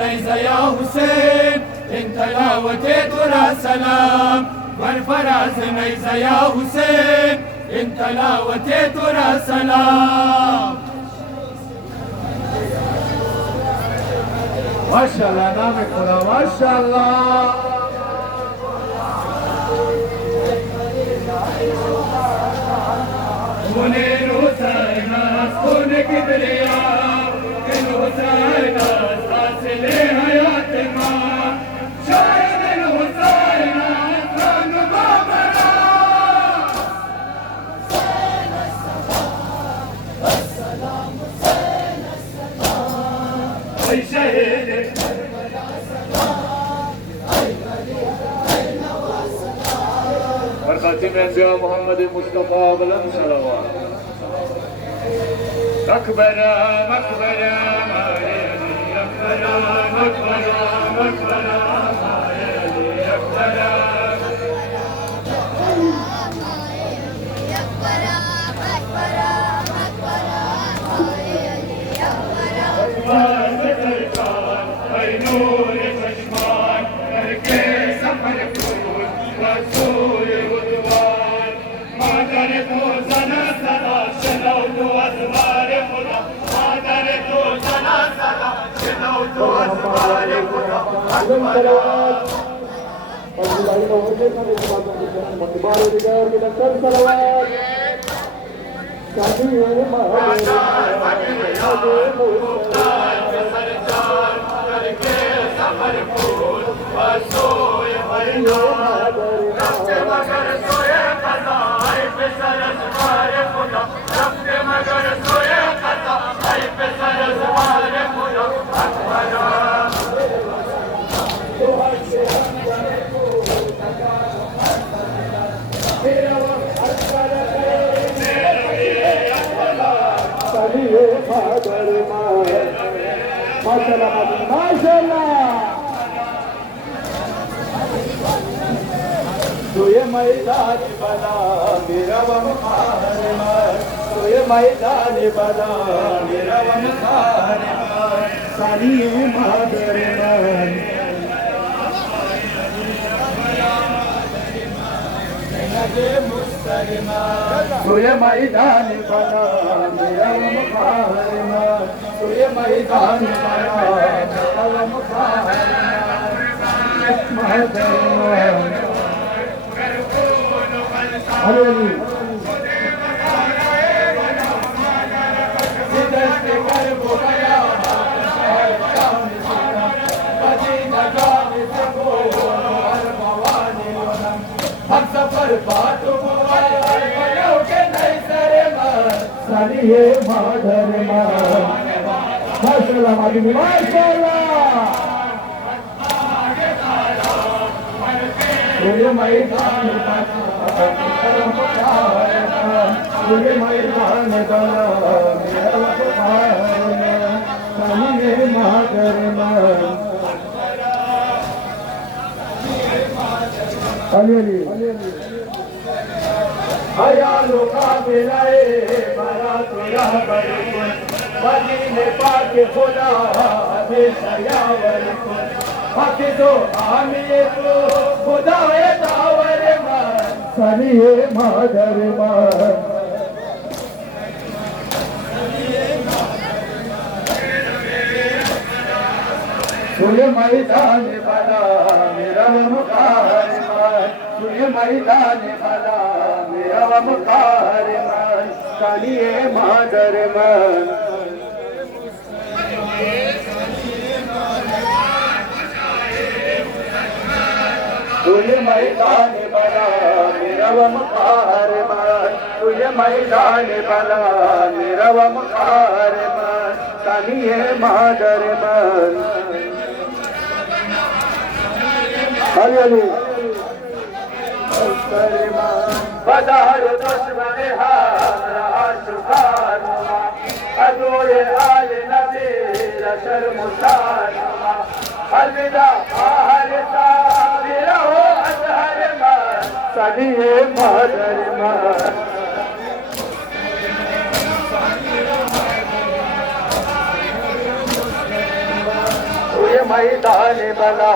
نيزة يا حسين انت لا وتيتنا سلام والفراز نيزة يا حسين انت لا وتيتنا سلام. ما شاء الله نامك خدا ما شاء الله. منير حسين اسكن كبريا كن حسين اساس لحياة ما شايب الحسين اسكن بابنا حسين السلام السلام حسين السلام اي شهيد برخاتم انبیاء محمد مصطفى بلند صلوات. مقبرة مقبرة مقبرة مقبرة مقبرة ये मैदान बना मेरा वमखार मार, तो ये मैदान बना मेरा वमखार मार, सानी मादर मान तो ये मैदान बना मेरा वमखार मार, तो ये मैदान बना मेरा वमखार मादर मान. Hallelujah. Ayalo kabilae barato ya barikun Madine paake khoda hamesha ya barikun Hakizo amiye ko khoda hai daware man Saniye madar man Tuje मैदान बना मेरा वमखार मान Tuje मैदान बना मेरा वमखार मान सानिए मादर मान Tuje मैदान बना मेरा वमखार मान Tuje मैदान बना मेरा वमखार मान सानिए मादर मान Ali Badar dushman hamra ashkanuma Adore al nabi rashar mushanuma Alvida ahar sabira ho azhar man Sadiye madar man मैदान बला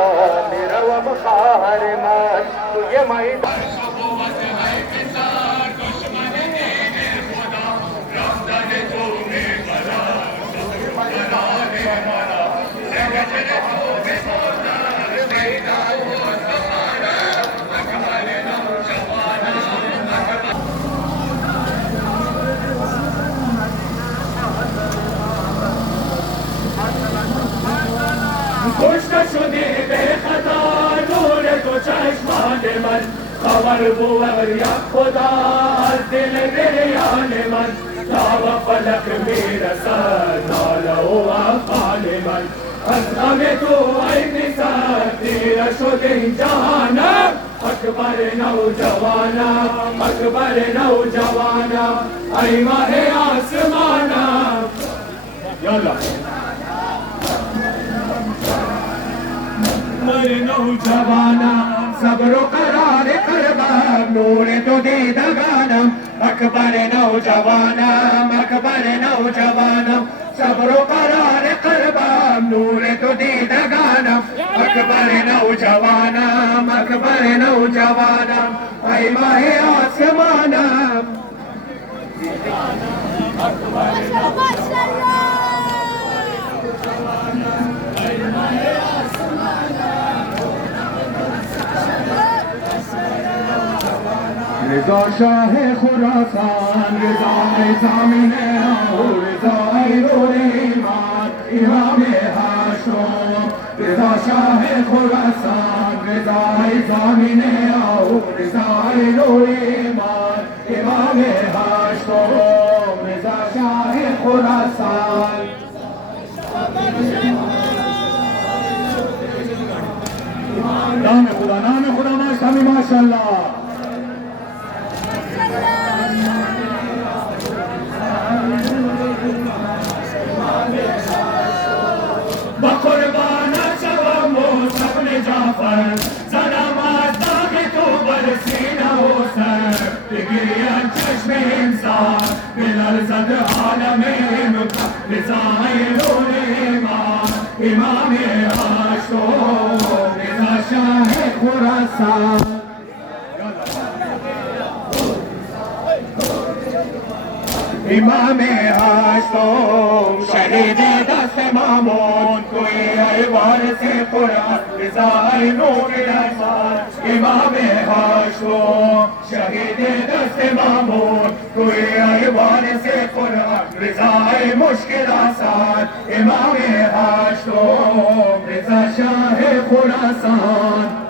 निरवम खार मान तो ये मैदान کشته شدی به خطا نور تو چشمان من خبر بود یک خدا از دل بریان من تا و فلک میرسد ناله و افعال من از غم تو ای پسر تیره شد این جهانم اکبر نوجوانم اکبر نوجوانم ای ماه آسمانم یالا نوجوانم صبر و قرار قربم نور تو دیدگانم اکبر نوجوانم اکبر نوجوانم صبر و قرار قربم نور تو دیدگانم اکبر نوجوانم اکبر نوجوانم ای ماه آسمانم رضا شاه خراسان رضا زمینه و رضا نور ایمان امام هاشم رضا شاه خراسان رضا زمینه و رضا نور ایمان امام هاشم رضا شاه خراسان نام خدا ماشاءالله ماشاءالله با قربانت شوم مصطفی جعفر زنم از داغ تو بر سینه و سر بگیرید چشم انسان بلرزد عالم مکان رضای نور ایمان امام هاشم رضا شاه خراسان امام هاشم شهید دست مامون توی ای وارث قرآن رضای نور ایمان امام هاشم شهید دست مامون توی ای وارث قرآن رضای مشکل آسان امام هاشم رضا شاه خراسان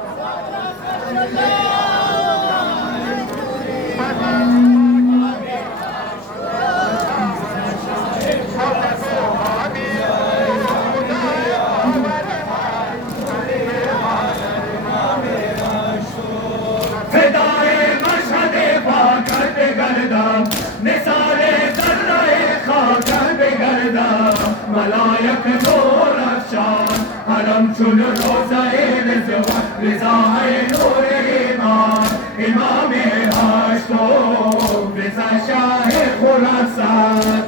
ملائک نور افشان حرم چون روزه رضوان رضای نور ایمان امام هاشم رضا شاه خراسان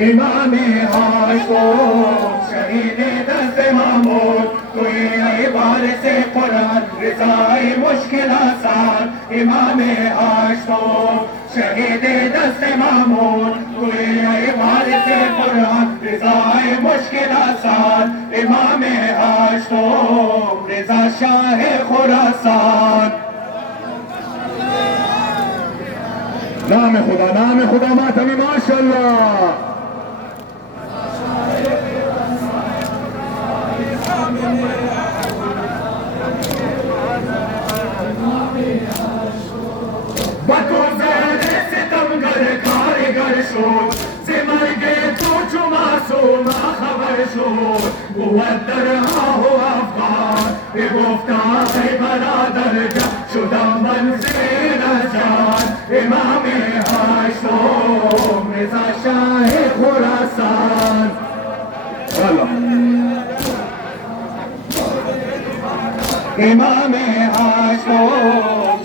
امام هاشم شهید دست مامون توی ای وارث قرآن رضای مشکل آسان امام هاشم شهید دست مامون توی ای وارث قرآن رضای مشکل آسان امام هاشم رضا شاه خراسان نام خدا ماتمی ماشاءالله با تو زد ستمگر کارگر شد ز مرگ تو چو معصوم خبر شد بود در آه و افغان بگفتا ای برادر جان شدم من زیر جان امام هاشم رضا شاه خراسان امام هاشم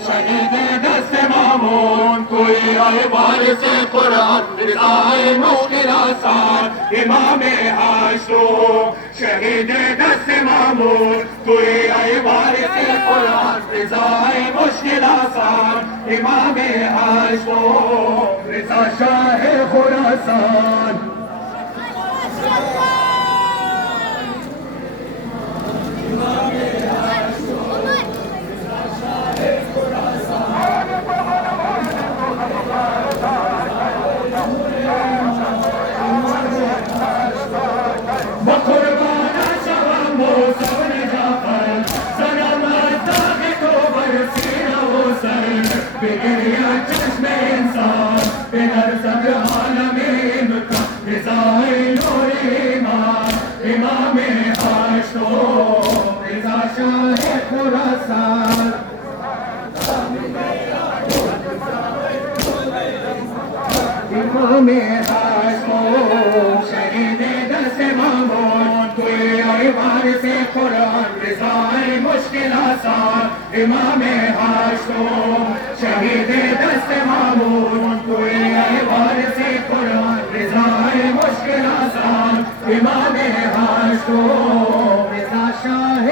شهید دست مامون توی आए वारिस कुरान रिज़ाए मुश्किल आसान इमाम हाशुम शहीद दस्त मामूर कोई आए वारिस कुरान रिज़ाए मुश्किल आसान इमाम हाशुम रिज़ा शाह खुरासान بقرية جسم إنسان بنرزق عالمين رضاي نور إيمان إمام حاشم رضا شاه خراسان إمام حاشم شهيد دست مامون توی آی وارث قرآن رضای مشکل آسان إمام حاشم شهید دست مامون توی آی وارث قرآن رضای مشکل آسان إمام حاشم رضا شاه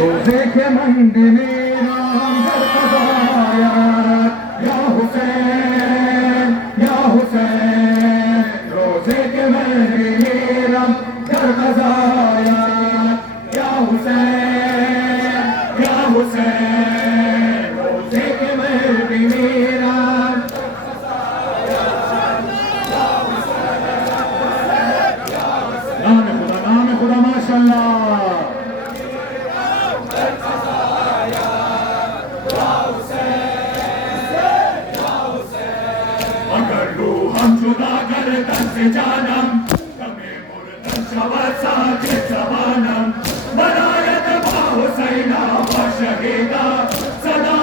روزك من دميران بالقضايا يا حسين يا حسين روزك من دميران بالقضايا يا حسين يا حسين روزك من دميران نام خدا ما شاء الله जुदा गर्दन से जानम कमे मुर्दन शवा साके जवानम मरायत बा हुसैना व शहीदा सदा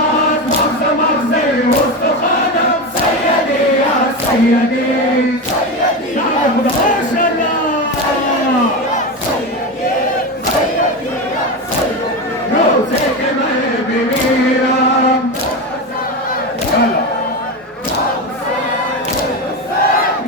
मफ्ज़ मफ्ज़ उस्तखानम सैयदी या सैयदी या खुदा माशाअल्लाह रोज़े के मैं बिमीरम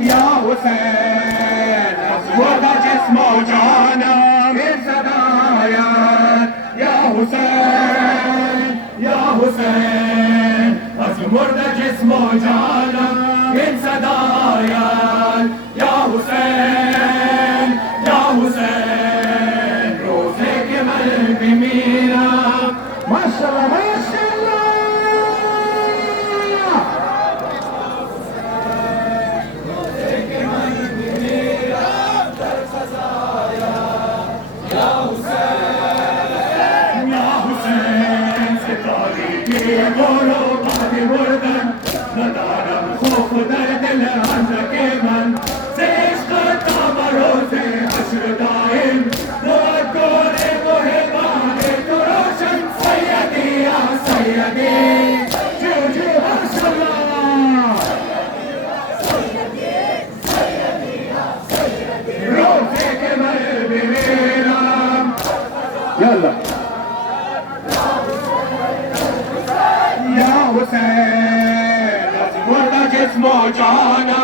يا حسين أسود جسم وجانا من سدايات يا حسين يا حسين أسود جسم وجانا من سدايات يا حسين يا حسين روزك من بمينا ما شاء الله ما شاء الله बोलो बादी मुर्दन ندارم خوف در دل عنك من से इश्क ताबरो से हश्र दाइम मुअक्कर मुहिबान तो रोशन सैयदी या सैयदी जी जी माशाअल्लाह रोज़े के मैं बिमीरा यल्ला يا حسين أزمرنا جسم وجانا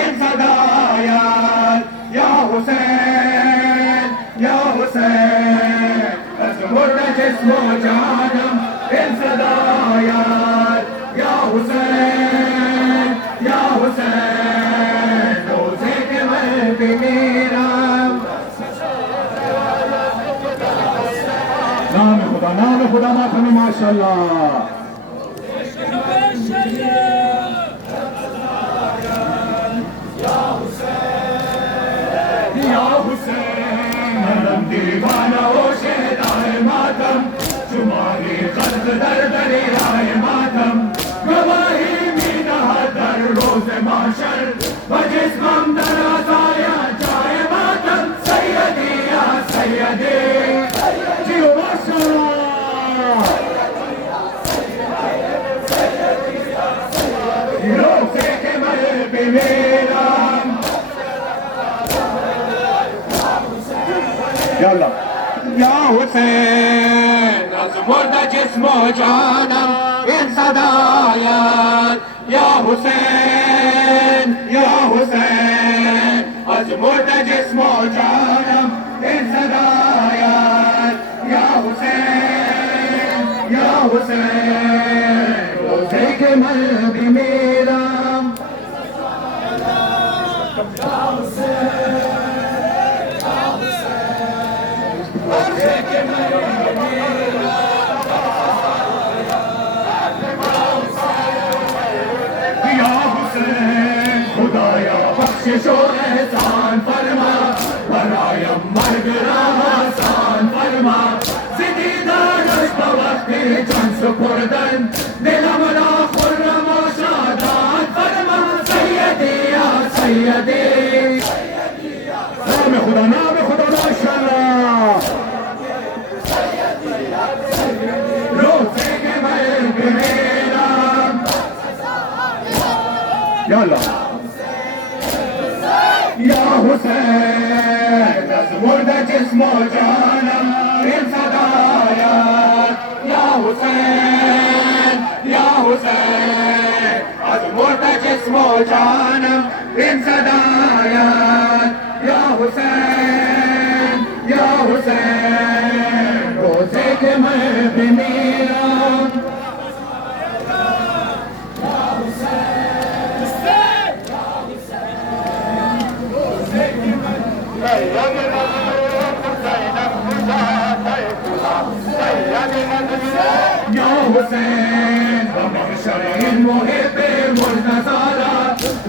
إن صدايات يا حسين يا حسين أزمرنا جسم وجانا إن صدايات يا حسين يا حسين روزك من بميرا نام خدا ما کنی ماشاءالله या हुसैन नरम दीवाना ओ शहदाए मातम तुम्हारी कल्ब दर दरियाए मातम गवाही मीना दर रोज माशर बजिस्मम दर आसाया जाए मातम सैयदी या सैयदी जी माशाअल्लाह يلا يا حسين از مرده جسم و جانم این صدایت یا حسین یا حسین از مرده جسم و جانم این صدایت یا حسین یا حسین روزی که من بمیرم یا حسین بخشش و احسان فرما برایم مرگ را آسان فرما ز دیدارش با وقتی جان سپردن دلم را خرم و شادان فرما سیدی یا سیدی نام خدا ماشاءالله روزی که من بمیرم یالا یا حسین از مرده جسم و جانم این صدایت یا حسین یا حسین از مرده جسم و جانم این صدایت یا حسین یا حسین روزی که من بمیرم یا حسین و محشر این محب مرتضی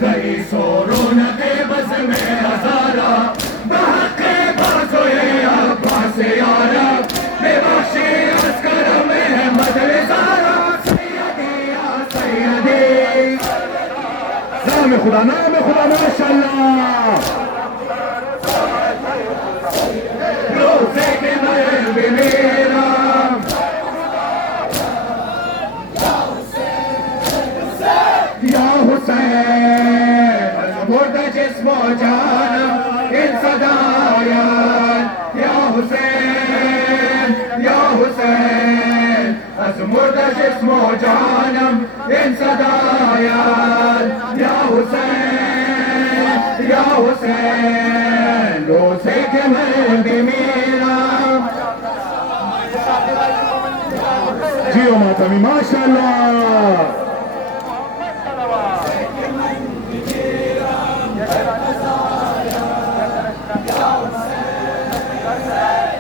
رئیس و رونق بزم هزارا به حق بازوی عباس یارب ببخشی از کرم احمد رضا سیدی یا سیدی نام خدا ماشاءالله روزی که من بمیرم یا حسین از مرده جسم و جانم این صدایت یا حسین یا حسین از مرده جسم و جانم این صدایت یا حسین یا حسین روزی که من بمیرم جیو ماتمی ماشاءالله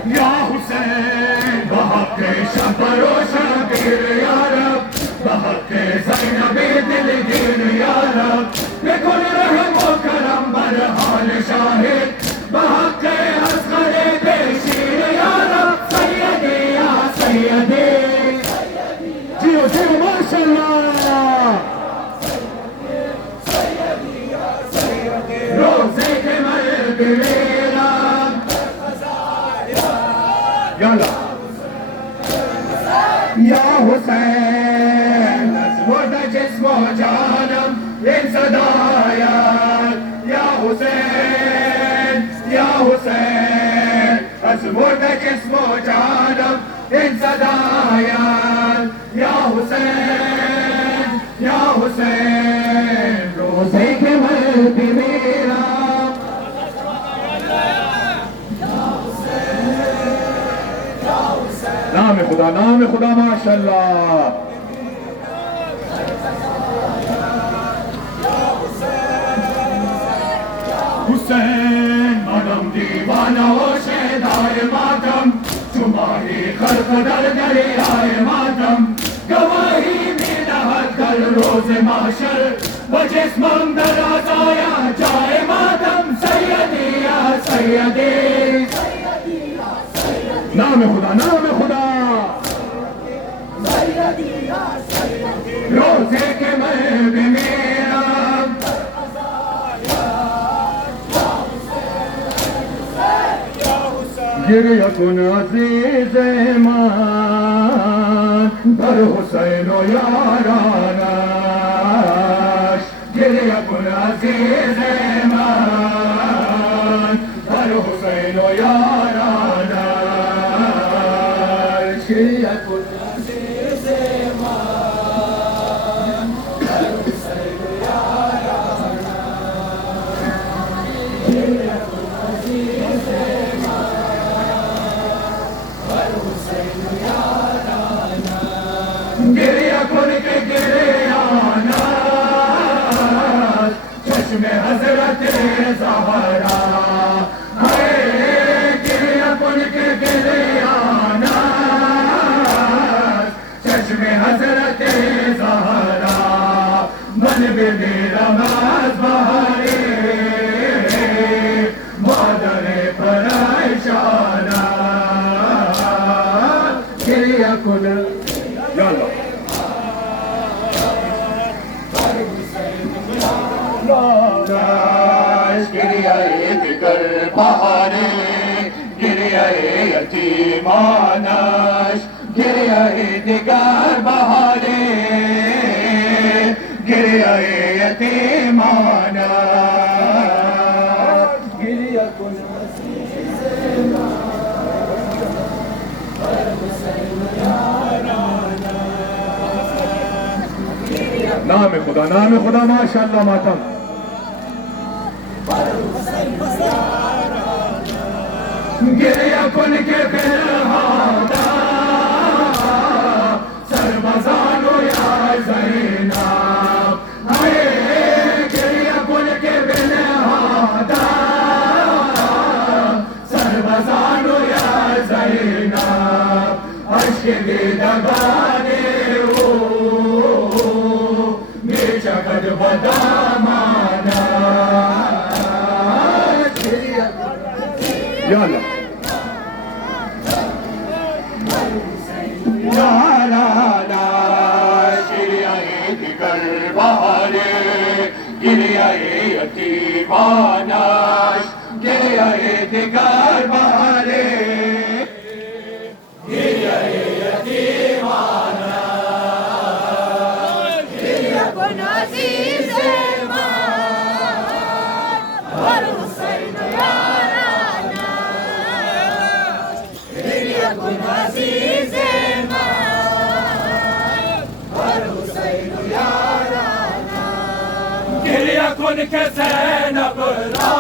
یا حسین به حق شهر و شبیر یارب به حق زینب دلگیر یارب بکن رحم و کرم بر حال شاهد به حق اصغر بشیر یارب سیدی یا سیدی جیو ماشاءالله روزی که من بمیرم یالا یا حسین از مرده جسم و جانم این صدایت یا حسین یا حسین از مرده جسم و جانم این صدایت یا حسین یا حسین روزی که من بمیرم نام خدا ماشاءالله حسین منم دیوانه و شیدای ماتم شماری خلق در دریای ماتم گواهی می دهد در روز محشر و جسمم در عزای جای ماتم سیدی یا سیدی نام خدا روزی که من بمیرم گریه کن عزیز من بر حسین و یارانش گریه کن عزیز من بر حسین و یارانش हजरत ज़हरा है गिरिया कुन के गिलियाना चश्मे हजरत ज़हरा मन में नमाज बहारे मादरे परेशाना गिरिया कुन गिरियाए दिगर बहारे गिरियाए यतीमानाश गिरियाए दिगर बहारे गिरियाए यतीमानाश गिरिया कुन नाम खुदा माशाअल्लाह मातम गिरिया कुन के फिलहादा सरबजानो या ज़ैनब हाय गिरिया कुन के फिलहादा सरबजानो या ज़ैनब अश्क लगाने हो बेशकद बदामाना يلا لا لا لا गिरियाए दिगर बहारे गिरियाए यतीमानाश गिरियाए दिगर बहारे गिरियाए यतीमानाश गिरिया कुन अज़ीज़ और हुसैन गिरिया कुन के ज़ैनब रा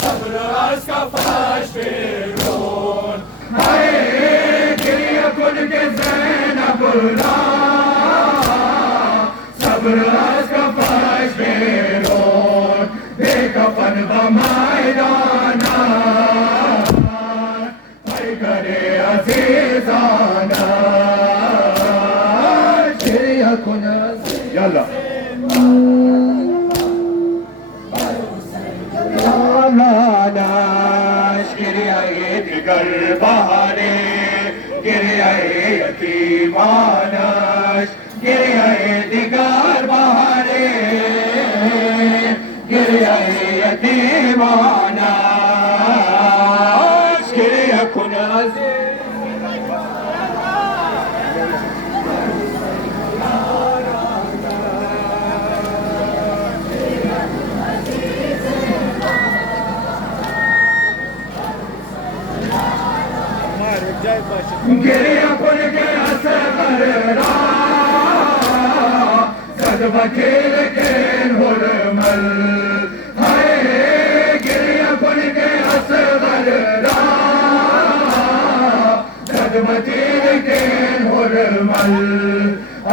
सब्र अर्ज़ का फश फिरून हाय गिरिया कुन के ज़ैनब रा सब्र अर्ज़ का फश फिरून बेकफन बमैदाना करे अज़ीज़ाना गिरिया कुन यल्ला गिरियाए दिगर बहारे गिरियाए यतीमानाश गिरियाए दिगर बहारे गिरियाए यतीमानाश गिरिया कुन गिरिया कुन के असगर रा सद वकील के हुरमल हाय गिरिया कुन के असगर रा सद वकील के हुरमल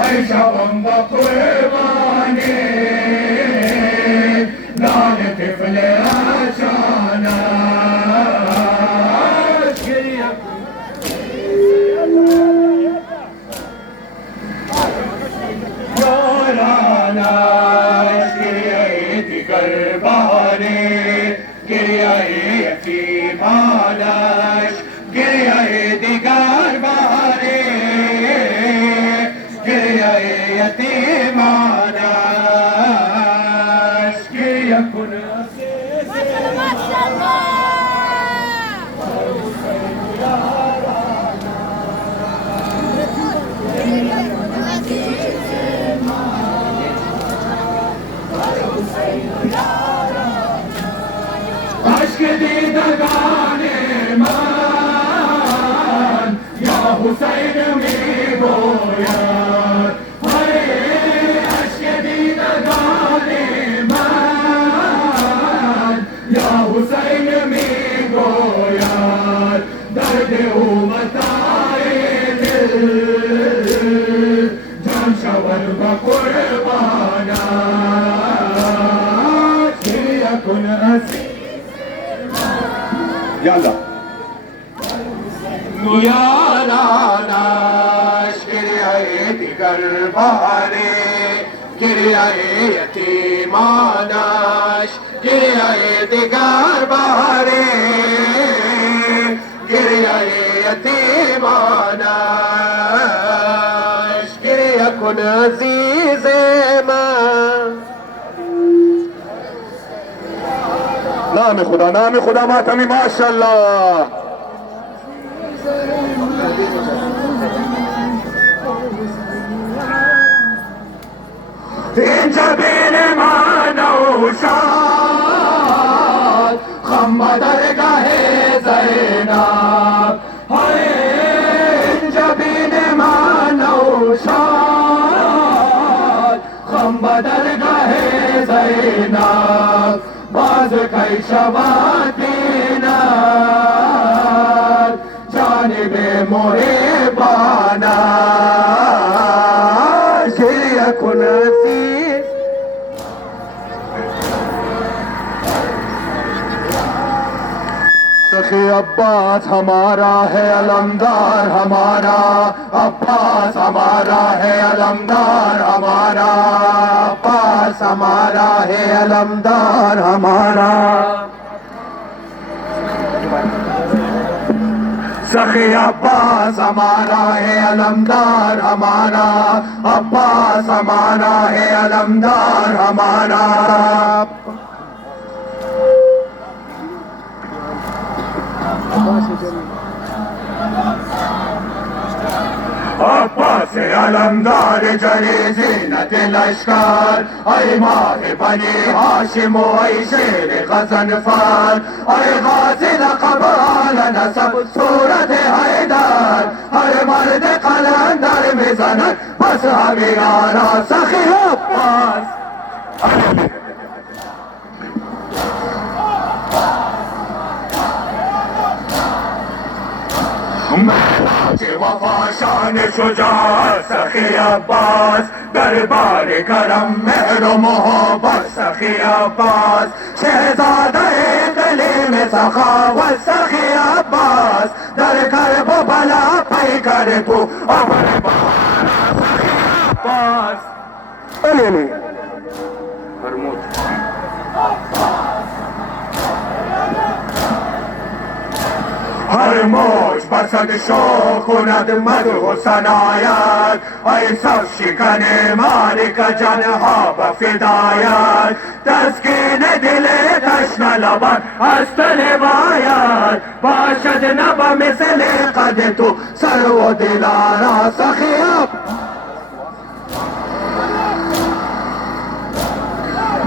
ऐशा बम्ब कुर्बाने लाल तिफले आशाना गिरियाए दिगर बहारे गिरियाए यतीमानाश गिरियाए दिगर बहारे गिरियाए यतीमानाश गिरिया कुन अश्क दीदगाने मान या हुसैन में बोया हाय अश्क दीदगाने मान या हुसैन में बोया दर्द उमताए दिल जान शवर का कुर्बाना يلا یارانش گریه دیگر بهاره گریه یتیمانش گریه دیگر بهاره گریه یتیمانش گریه کن عزیز من. نام خدا ماتمی ماشاءالله. این جبین من اوشاد خم درگاه زینب این جبین من اوشاد خم درگاه زینب باز کی شود بیند جانب محبانش گریه کن عزیز. सखी अब्बास हमारा है अलमदार हमारा अब्बास हमारा है अलमदार हमारा अब्बास हमारा है अलमदार हमारा. सखी अब्बास हमारा है अलमदार हमारा अब्बास हमारा है अलमदार हमारा. अब्बास अलमदार जरे ज़ीनत लश्कर ऐ माह बनी हाशिम ऐ शेर ग़ज़नफ़र ऐ ग़ाज़िल क़बाल नसब सूरत हैदर हर मर्द क़लंदर में ज़नत बस हमीराना सखी अब्बास. वफा शान शुजाअत सखी अब्बास दरबार करम मेहर मोहब्बत सखी अब्बास शहजादे गले में सखावत सखी अब्बास दर कर वो भला पै कर तू अमर सखी अब्बास. हर मोज बसद शोक कुनद मदह सनायत ऐ सब शिकने मालिक जनहा बफिदायत तस्कीन दिले तश्न लबन अस्तन बायत बाशद नब मिसले कद तू सरव दिलारा सखी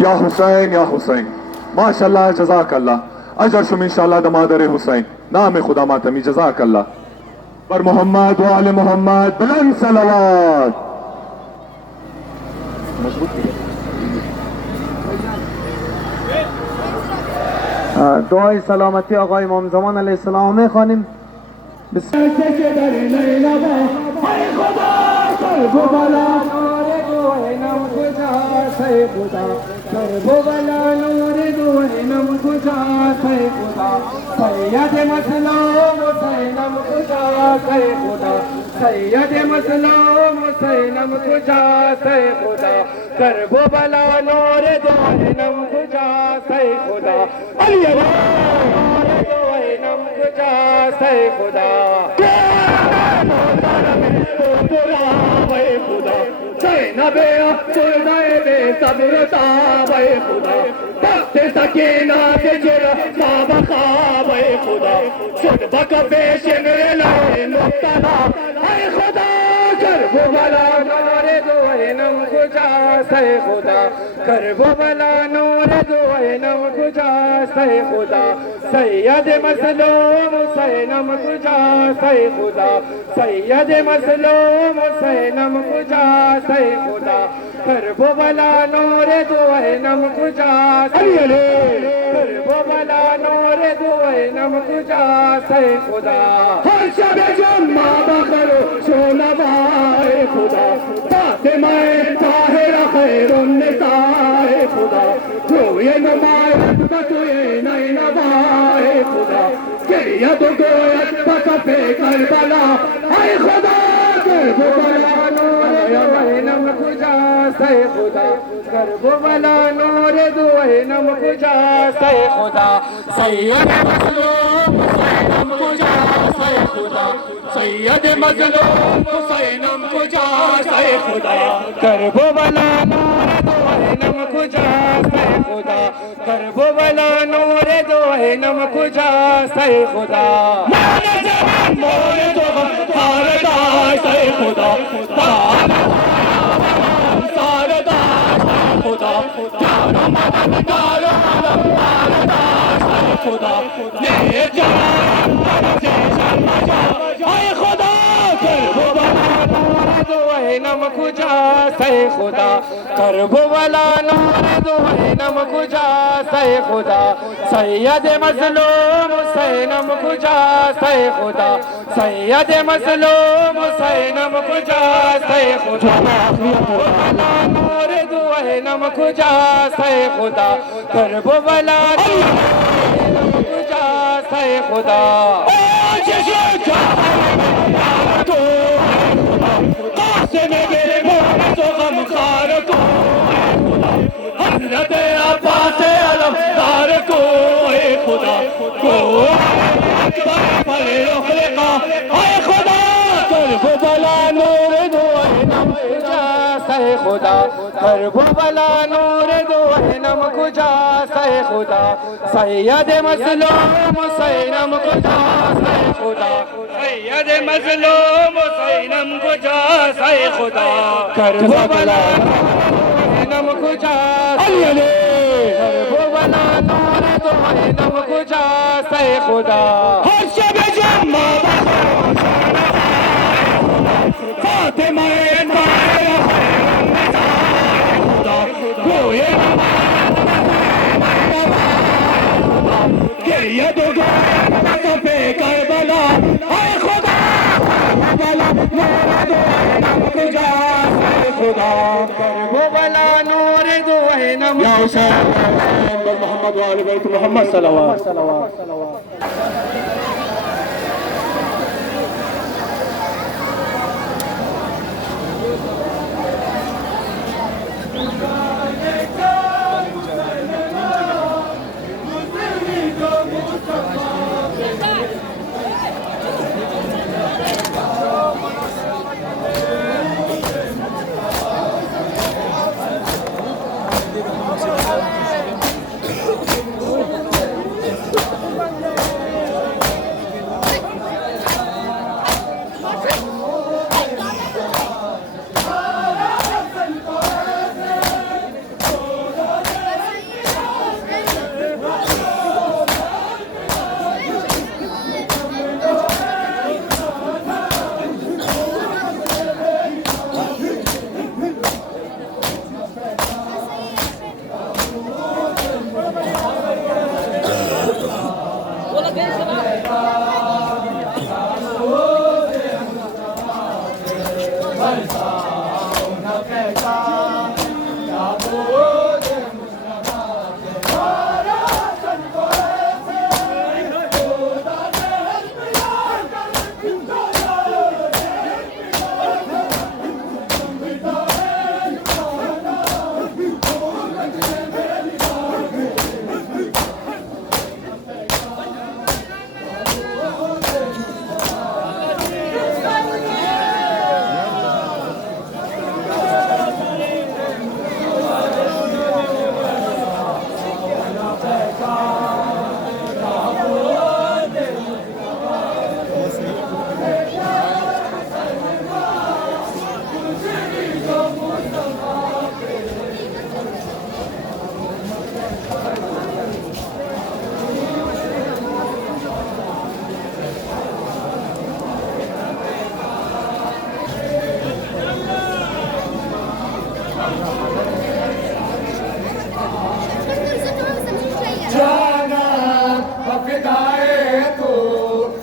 या हुसैन माशाल्लाह जज़ाकल्लाह अजर शुम इंशाल्लाह दमादर हुसैन नाम खुदा मातमी जज़ाकल्लाह. पर मोहम्मद व आले मोहम्मद बुलंद सलावत. دعای سلامتی آقای امام زمان علیه السلام میخوانیم. सैयद मसलूम हुसैनम खुदा से खुदा सैयद मसलूम हुसैनम खुदा से खुदा करबो बला नूर दोनम खुदा से खुदा अली नूर दोनम खुदा से खुदा खुदा नबे दे सबरता भाई खुदा तख्ते सकीना के जुरा बाबा भाई खुदा सुन बक पेश लाए मुक्तना हाय खुदा करबो बला नूर दोनम खुदा से खुदा करबो बला नूर दोनम खुदा से खुदा सैयद मसलूम हुसैनम खुदा से खुदा सैयद मसलूम हुसैनम खुदा से खुदा करबो बला नूर दोनम खुदा करबो बला नूर दोनम खुदा से खुदा हर शब जुम्मा बखरो शोनवाए खुदा फातिमा ताहिरा खैरुन निसाए खुदा रोए नुमाए बतुए नहीं नवाए खुदा के यद गोयत बसफे करबला हाय खुदा करबो बला नूर दुए नम खुजा से खुदा करबो बला नूर दुए नम खुजा से खुदा सैयद मजलूम हुसैनम खुजा से खुदा सैयद मजलूम हुसैनम खुजा से खुदा करबो बला नूर दुए नम खुजा से खुदा करबो बला नूर दुए नम खुजा से खुदा मोरे जवान मोरे दो सारदा से खुदा सारदा खुदा चारो मदद चारो सारदा से खुदा ये जान से शर्मा हाय खुदा करबो बला नूर दुए नम खुजा से खुदा करबो बला नूर दुए नम खुजा से खुदा सैयद मजलूम हुसैनम खुजा से खुदा सैयद मजलूम हुसैनम खुजा से खुदा बला नूर दुए नम खुजा से खुदा करबो बला नम खुजा से खुदा हज़रत अब्बास अलमदार को खुदा को अकबर फरेगा हाय खुदा करबो बला नूर दुए नम खुजा से खुदा करबो बला नूर दुए नम खुजा से खुदा सैयद मजलूम हुसैनम खुजा से खुदा सैयद मजलूम हुसैनम खुजा से खुदा करबो बला नम खुजा करबो बला नूर दुए नम खुजा से खुदा हर शब जम्मा फातिमा खुदा कोई के ये दो पे करबला हाय खुदा बला नूर दुए नम खुजा से खुदा करबो बला नूर दुए नम या हुसैन मोहम्मद व आले बैत मोहम्मद सल्लल्लाहु अलैहि वसल्लम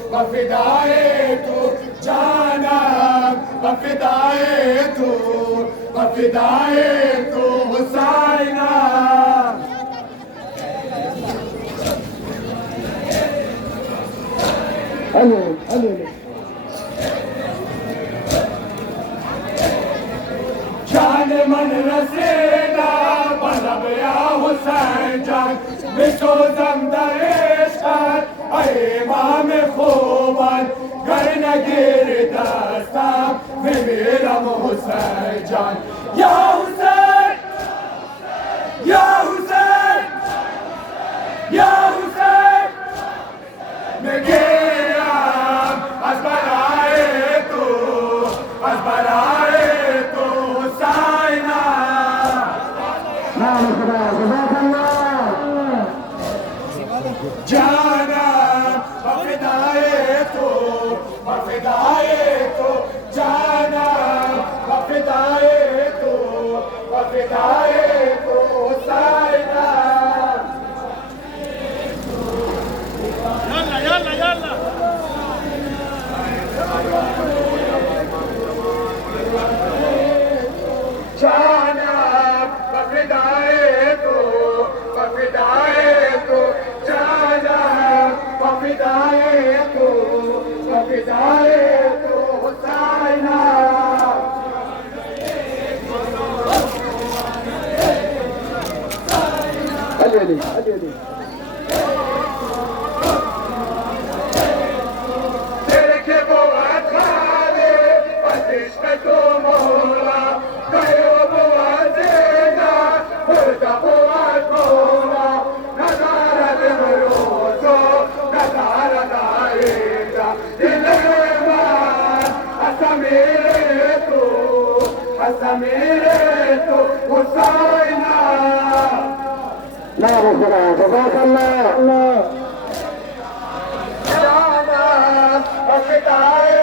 बफिदाए तू जाना बफिदाए तू हुसैना जान मन रसीदा बलब या हुसैन जान बिसो दमदरेशत इमाम खूबन घर न गिर दस्ता में मेरा हुसैन जान या हुसैन या हुसैन या हुसैन मैं गिरा असबराए तू साइना जाना वफिदाए तो जाना वफिदाए तो साइना يلا يلا يلا जाना वफिदाए तो जाना वफिदाए तो हुसैना अली तेरे के वो अखाले बंदिश में तो मोला कहो वो आजेगा होता वो आजोला नजारा दे रोज़ो नजारा दाएगा दिलेवा हसा मेरे तो हुसैना لا رسول جزاك الله जाना वफिदाए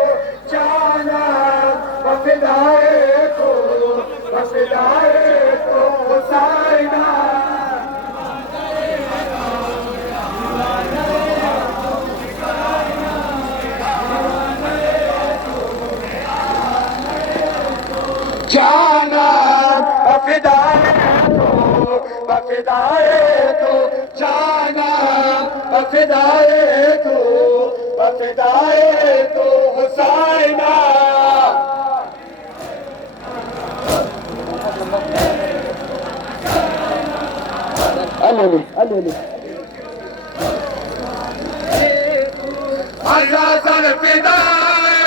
तो जाना वफिदाए तो हुसैना जाना वफिदाए तो जाना वफिदाए तो हुसैना अज़ाज़ल फिदाए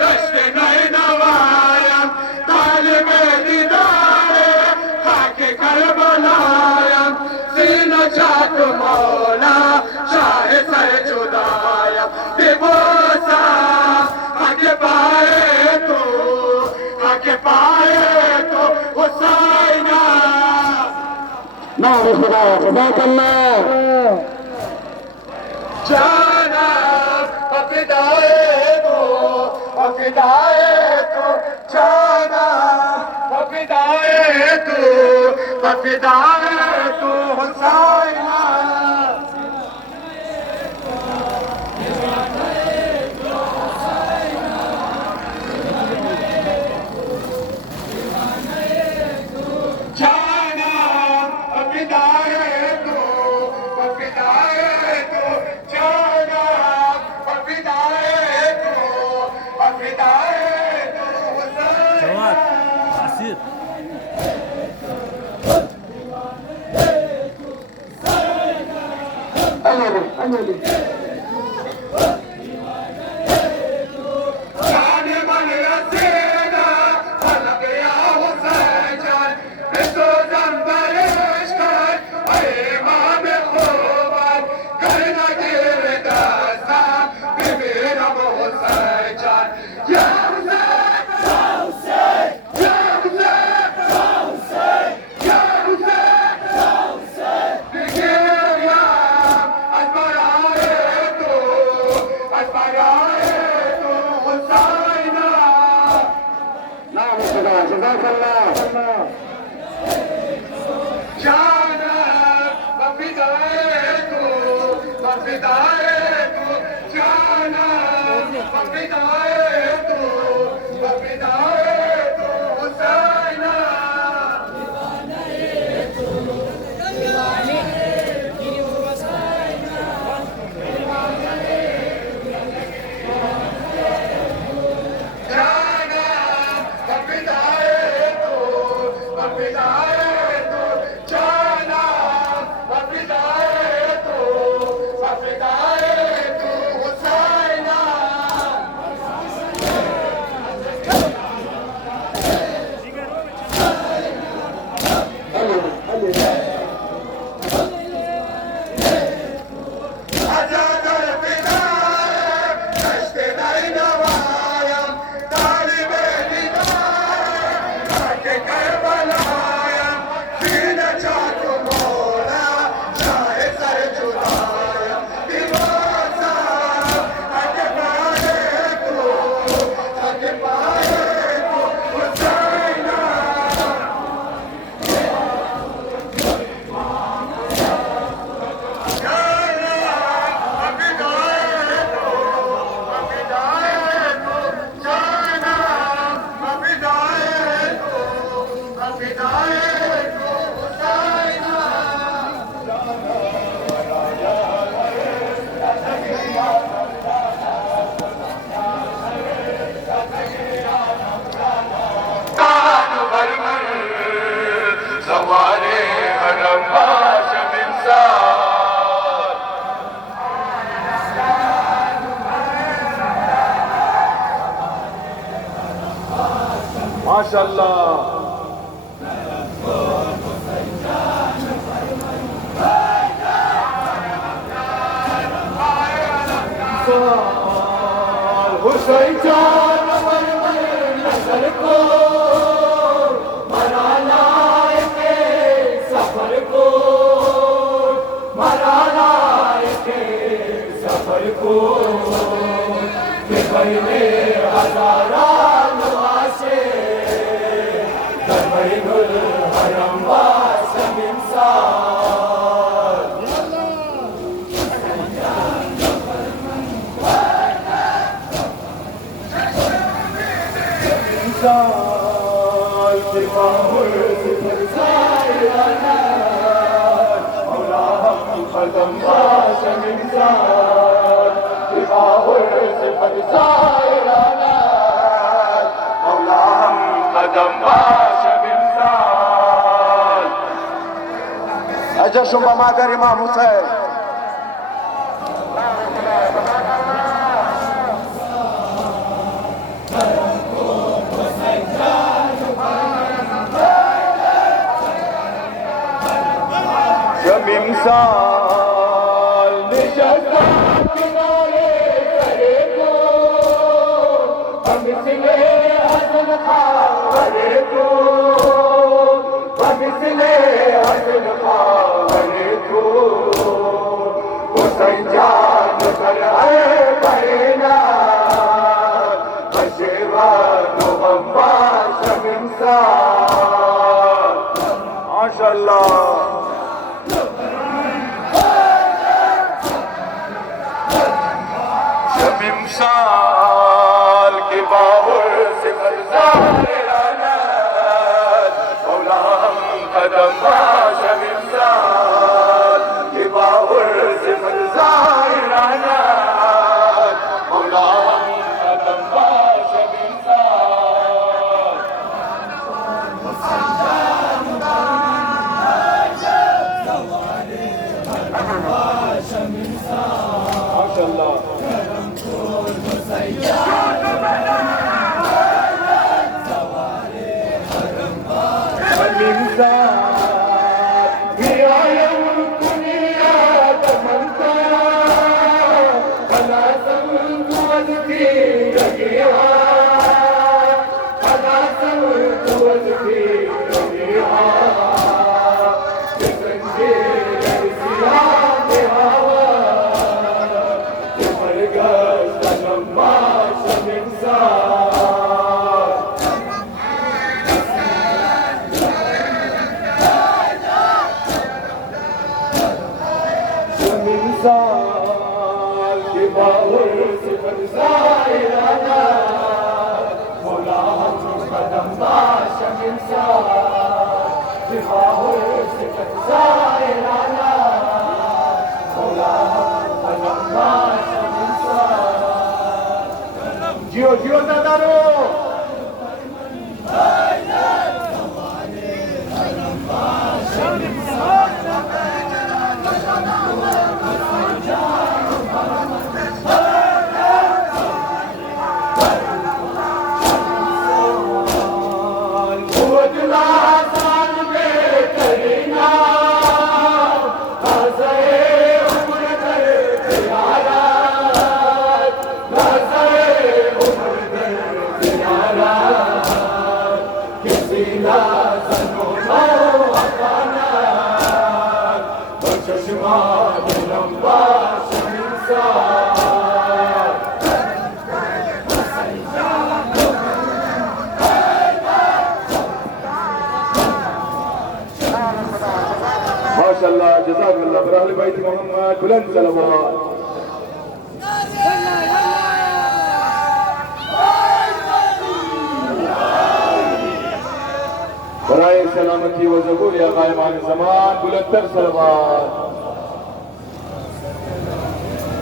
दश्त नैनवायम तालिब दीदारे खाके करबलायम सीना चाक मौला शाह सर जुदायम बेबोसा आगे पाए तो हुसैना नाम खुदा जज़ाक अल्लाह जाना वफिदाए तो जाना वफिदाए तो हुसैना जाना वफिदाए तो जाना वफिदाए तो हुसैना جواد عسير जान मन रसीदा बलब या हुसैन जान बिसो दमदरेशत इमाम खूबन घर न गिर दस्ता में मेरा हुसैन जान या हुसैन या हुसैन या हुसैन बिगिया असबराए तो हुसैना नाम खुदा जज़ाक अल्लाह जाना वफिदाए तो जाना वफिदाए तो हुसैना माशाअल्लाह। हुसैन जान नजर को मरा लाए सफर को, मरा लाए सफर को, पहले हजारा नवासे दरबार हरम वासम इंसान। इंसान के बाहुर से फरसायाना मौला हम कदम वासम इंसान के बाहुर से फरसायाना मौला हम कदम वासम इंसान। أجشم بمادر إمام حسين. मिसाल निशस्ता किनारे करे को हम इसने हसन खावरे को, हम इसने हसन खावरे को हुसैन जान कर है बहना बशेवा मुहम्मा शमिंसार। माशाअल्लाह। मिसाल के बाहुर से फरसायाना मौला हम कदम वासम इंसान के बाहुर से फरसायाना मौला हम कदम वासम इंसान। माशाअल्लाह। मिसाल के बाहुर से फरसायाना मौला हम कदम वासम इंसान के बाहुर से फरसायाना मौला हम कदम वासम इंसान। जियो जियो दादारो। माशाअल्लाह जज़ाकल्लाह बरअहल बैत मोहम्मद बुलंद सलवात। बराए सलामती व ज़बूर या क़ाइमान ज़मान बुलंदतर सलवात।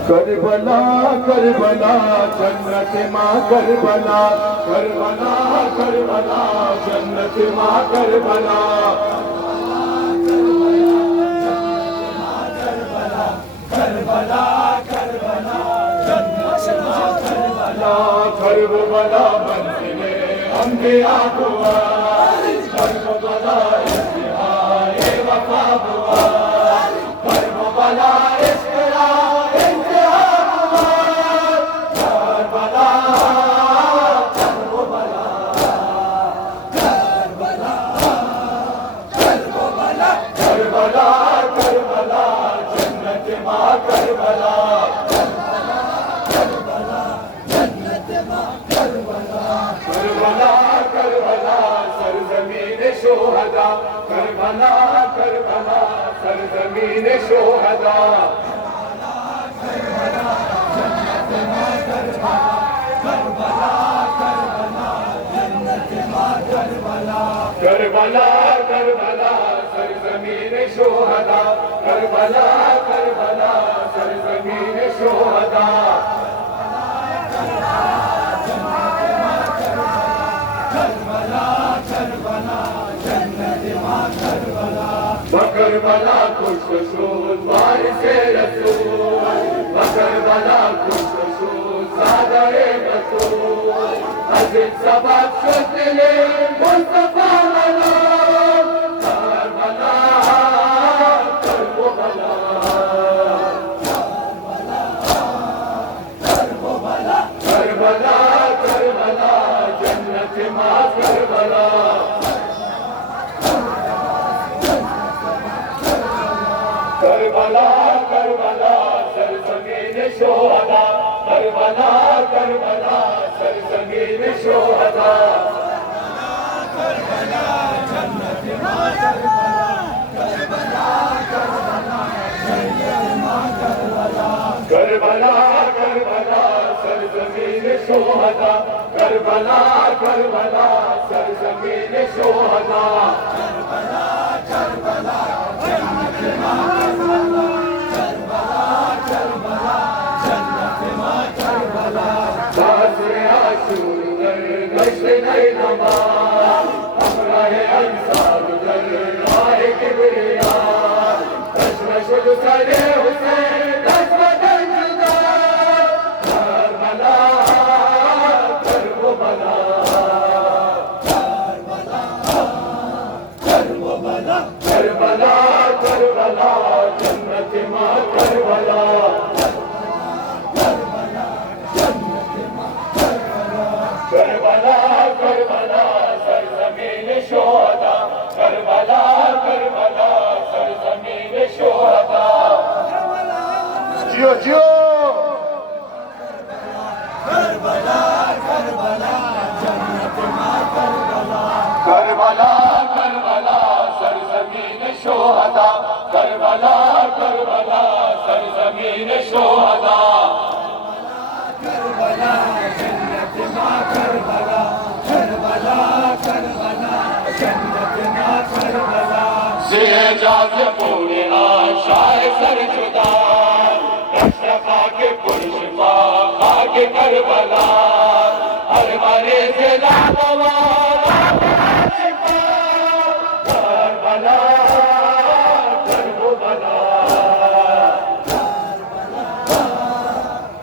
करबला करबला जन्नत माँ करबला, करबला करबला जन्नत माँ करबला, करबला करबला जन्नत माँ करबला, करबला मंज़िले हम انبیا ہوا کربلا انتہائے وفا ہوا کربلا عشق را انتہا ہوا کربلا کربلا کربلا کربلا کربلا کربلا جنت ماں کربلا کربلا جنت ماں کربلا کربلا کربلا سرزمین شہدا کربلا کربلا سرزمین شہدا کربلا جنت ماں کربلا کربلا کربلا جنت ماں کربلا کربلا کربلا سرزمین شہدا کربلا کربلا سرزمین شہدا کربلا خوش شود وارث رسول کربلا خوش شود زادہ بطول از این سبب شد دل مصطفی ملال کربلا کربلا کربلا کربلا کربلا جنت ماں کربلا کربلا کربلا سرزمین شہدا کربلا کربلا سرزمین شہدا کربلا جنت ماں کربلا کربلا کربلا جنت ماں کربلا کربلا کربلا سرزمین شہدا کربلا کربلا سرزمین شہدا کربلا کربلا جنت ماں کربلا کربلا جنت ماں کربلا تاثر عاشور در گشت نیلما ہمراہ انصار در راہ کبریا چشم شد سر حسین دست بدن جدا کربلا کربلا کربلا کربلا کربلا جنت ماں کربلا کربلا جنت ماں کربلا کربلا کربلا سرزمین شہدا کربلا کربلا سرزمین شہدا جیو جیو کربلا کربلا جنت ماں کربلا کربلا کربلا سرزمین شہدا کربلا کربلا سرزمین شہدا کربلا جنت ماں کربلا کربلا کربلا جنت ماں کربلا سے اعجاز پورے آشائے سر جدا اشرفا کے پرشفا خاک کربلا ہر مرے سے لاغوا کربلا کربلا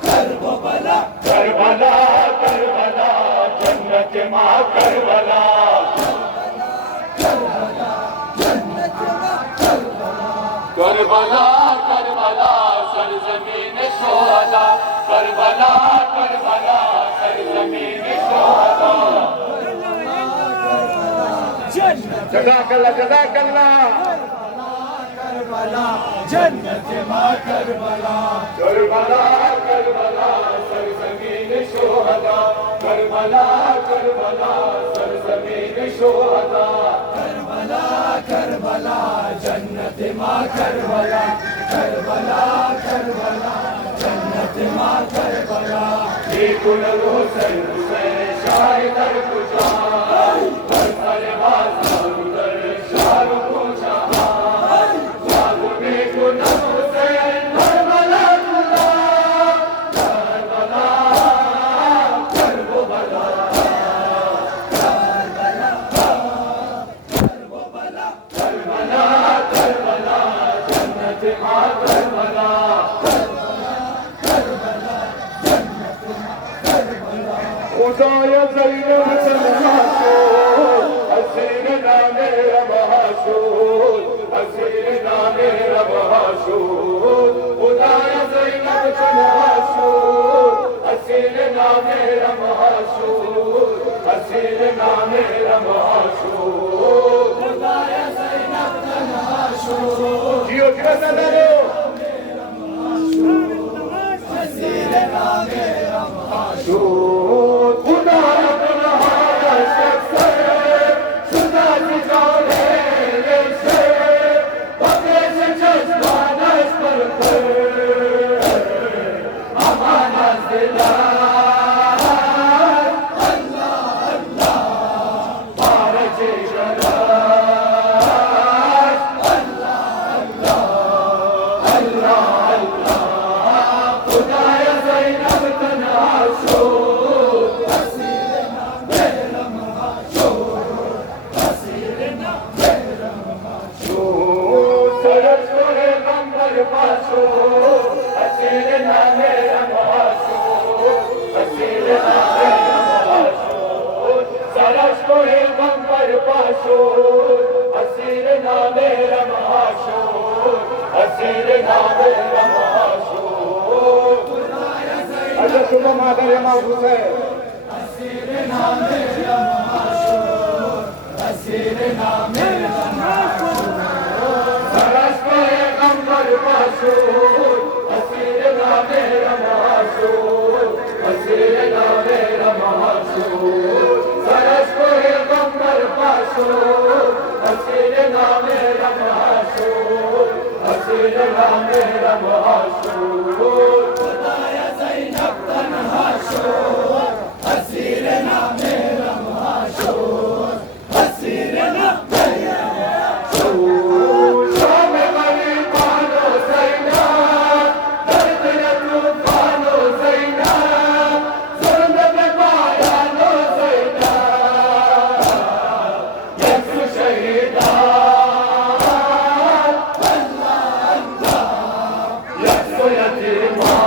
کربلا کربلا کربلا جنت ماں کربلا کربلا جنت ماں کربلا کربلا سرزمین شہدا کربلا کربلا سرزمین شہدا جزاک اللہ جزاک اللہ کربلا جنت ماں کربلا کربلا کربلا سرزمین شہدا کربلا کربلا سرزمین شہدا کربلا کربلا جنت ماں کربلا کربلا کربلا جنت ماں کربلا ایک الحسین حسین شاہ در کجا سر بازار در شار پوچھا باغ میں گناہ حسین کربلا کربلا کربلا کربلا کربلا کربلا کربلا جنت ماں کربلا خدایا زینب سلام मेरा माशूक खुदाया ज़ैनब तन्हा शूर हसीन ना मेरा माशूक हसीन ना मेरा माशूक खुदाया ज़ैनब तन्हा शूर जियो जियो ज़िंदाबाद हसीन ना मेरा माशूक खुदाया तन्हा शख्स शुदा की जाने से बकरे से चश्माना इस पर अमाना दिला शुभ मादर महबूब है हसीर नाम मेरा माशूक हसीर नाम मेरा माशूक सरस को गंबर माशूक हसीर नाम मेरा माशूक हसीर नाम मेरा माशूक सरस को गंबर माशूक हसीर नाम मेरा माशूक हसीर नाम मेरा माशूक खुदाया ज़ैनब तन्हा शूर हसीर ना मेरा माशूक हसीर ना मेरा माशूक शाम बनी पानो ज़ैनब दर्द न तूफानो ज़ैनब जुल्म में पाया नो ज़ैनब यक्सु शहीदा अल्लाह अल्लाह यक्सु यतीमा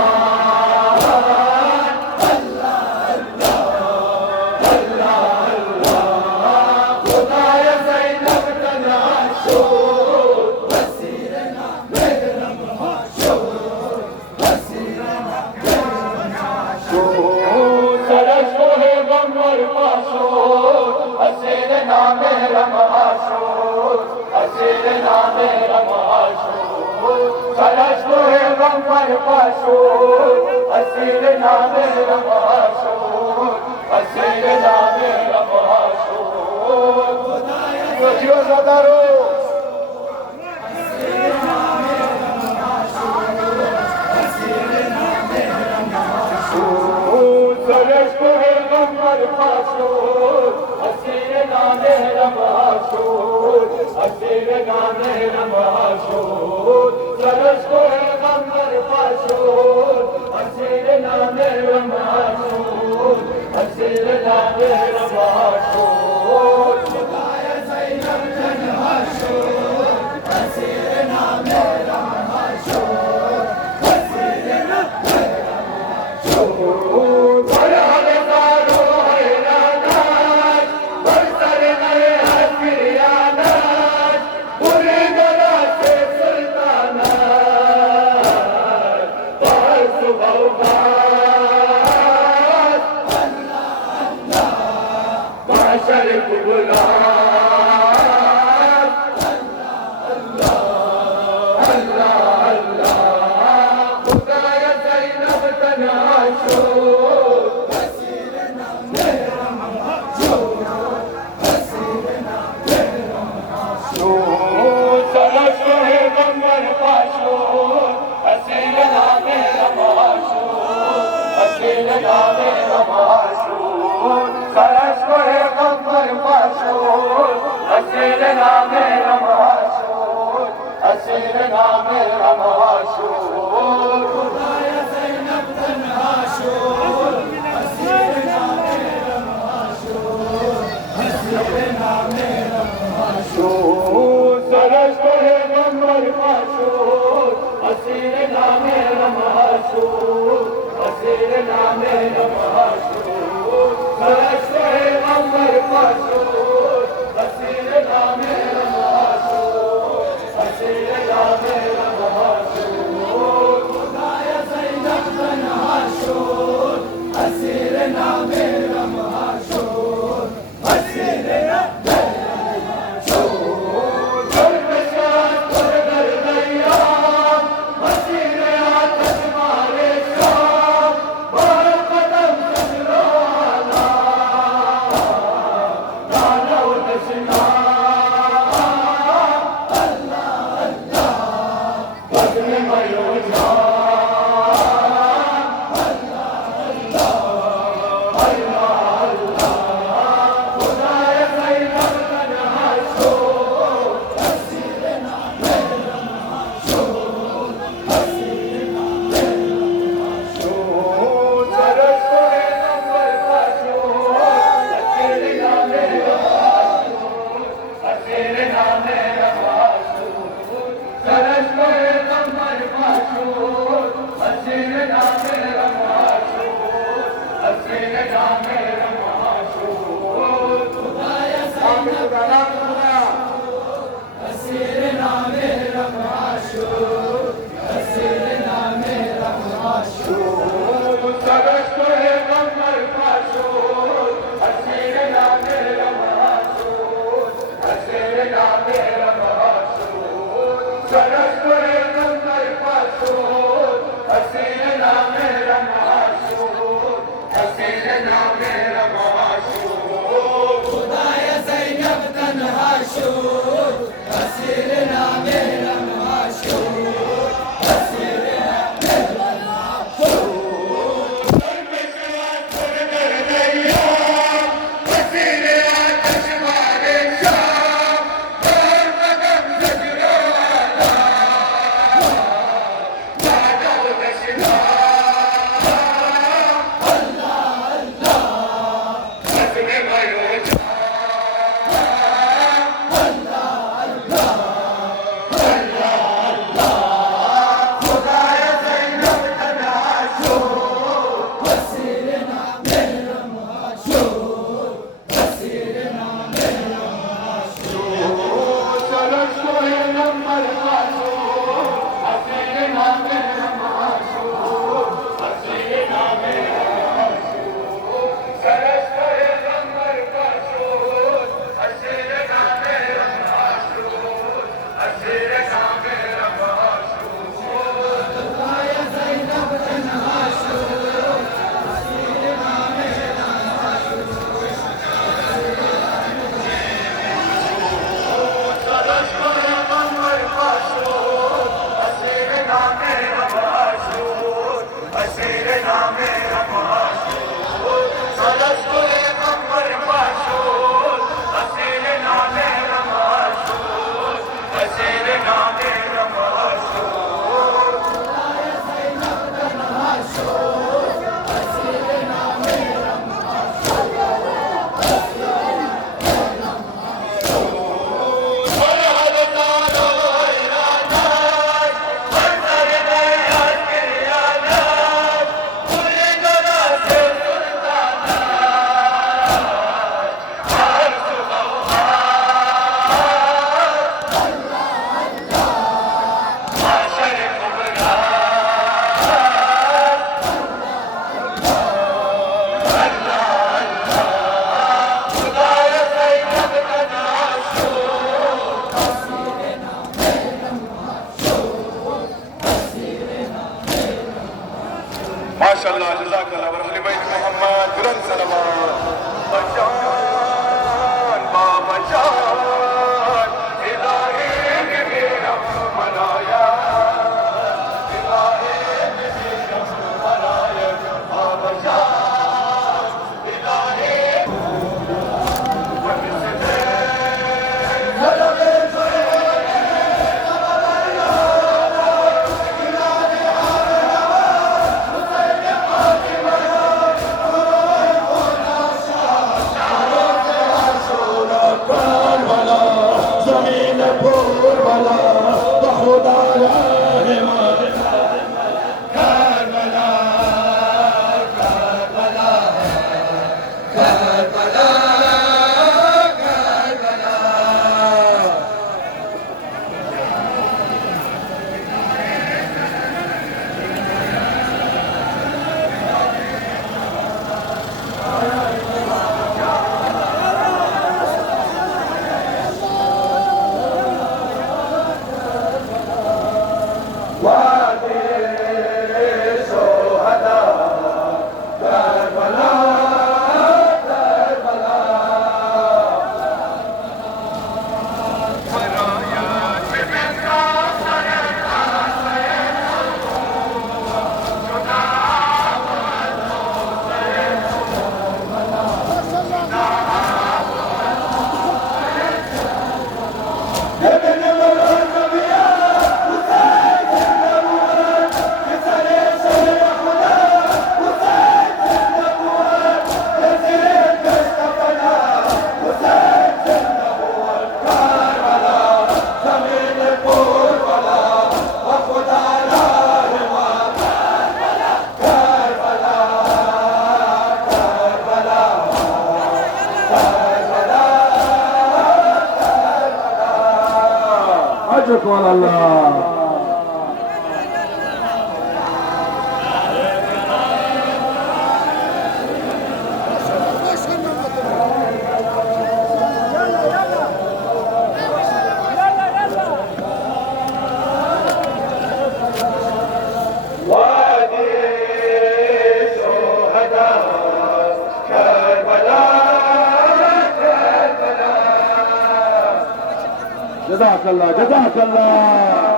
हसीर ना मेरा माशूक हसीर ना मेरा माशूक जियो ज़दारो हसीर ना मेरा माशूक हसीर ना मेरा माशूक सरस को है गंबर माशूक हसीर ना मेरा माशूक हसीर ना मेरा माशूक सरस को है गंबर माशूक हसीर ना मेरा माशूक हसीर ना मेरा माशूक खुदाया ज़ैनब तन्हा शूर हसीर ना मेरा माशूक हसीर ना मेरा माशूक बड़ा हज़ारो हैरानात बरसर नए हसीरियानात पूरी गला से सुल्तानात बाहर सुबह माशर कुबला अल्लाह अल्लाह खुदाया ज़ैनब तन्हा शूर हसीर ना मेरा माशूक हसीर ना मेरा माशूक सरस को है गंबर माशूक हसीर ना मेरा माशूक हसीर ना मेरा माशूक सरस को है गंबर माशूक हसीर ना मेरा माशूक हसीर ना मेरा माशूक खुदाया ज़ैनब तन्हा शूर हसीर ना मेरा माशूक हसीर ना मेरा माशूक सरस को है गंबर माशूक हसीर ना मेरा माशूक हसीर ना मेरा माशूक सरस को है गंबर माशूक हसीर ना मेरा माशूक हसीर ना माशाअल्लाह जज़ाकल्लाह व अहले बैत मोहम्मद बुलंद सलावत बजान बाबा जान इलाही ने मेरा मनाया इलाही ने मेरा मनाया बाबा जान इलाही الله. جزاك الله جزاك الله.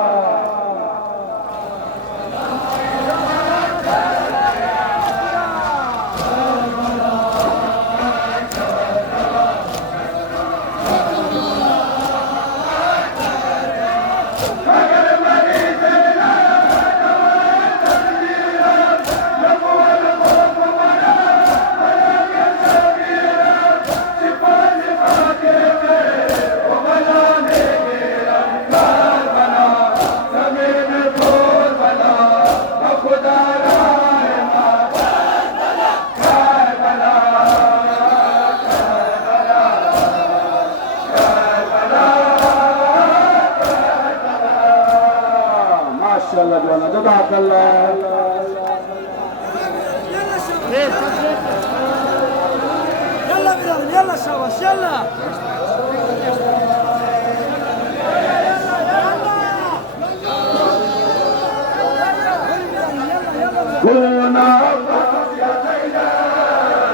الله جوانا جزاك الله. يلا بلال يلا شاباش يلا. كلنا قصد يا زينب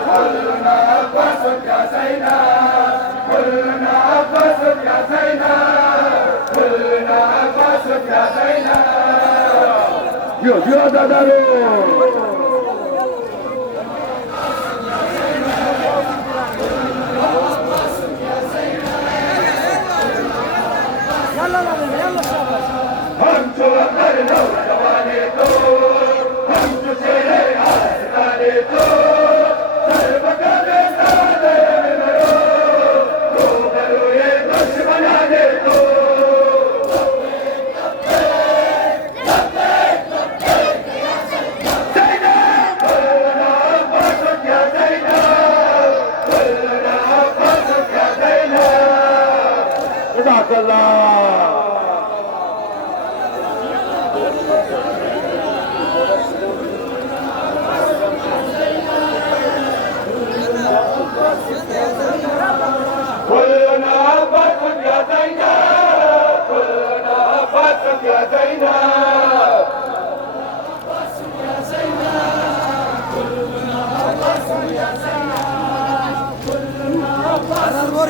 كلنا قصد يا زينب كلنا قصد يا زينب كلنا قصد يا زينب. يا دادارو يلا يلا شاباش. हम जो अंदर नौजवाने तो हम जो चेहरे आसमाने तो सर्वका दे सादे मरो रोबरो ये दुश्मना दे तो جزاك الله. كلنا فتح يا زينب كلنا فتح يا زينب.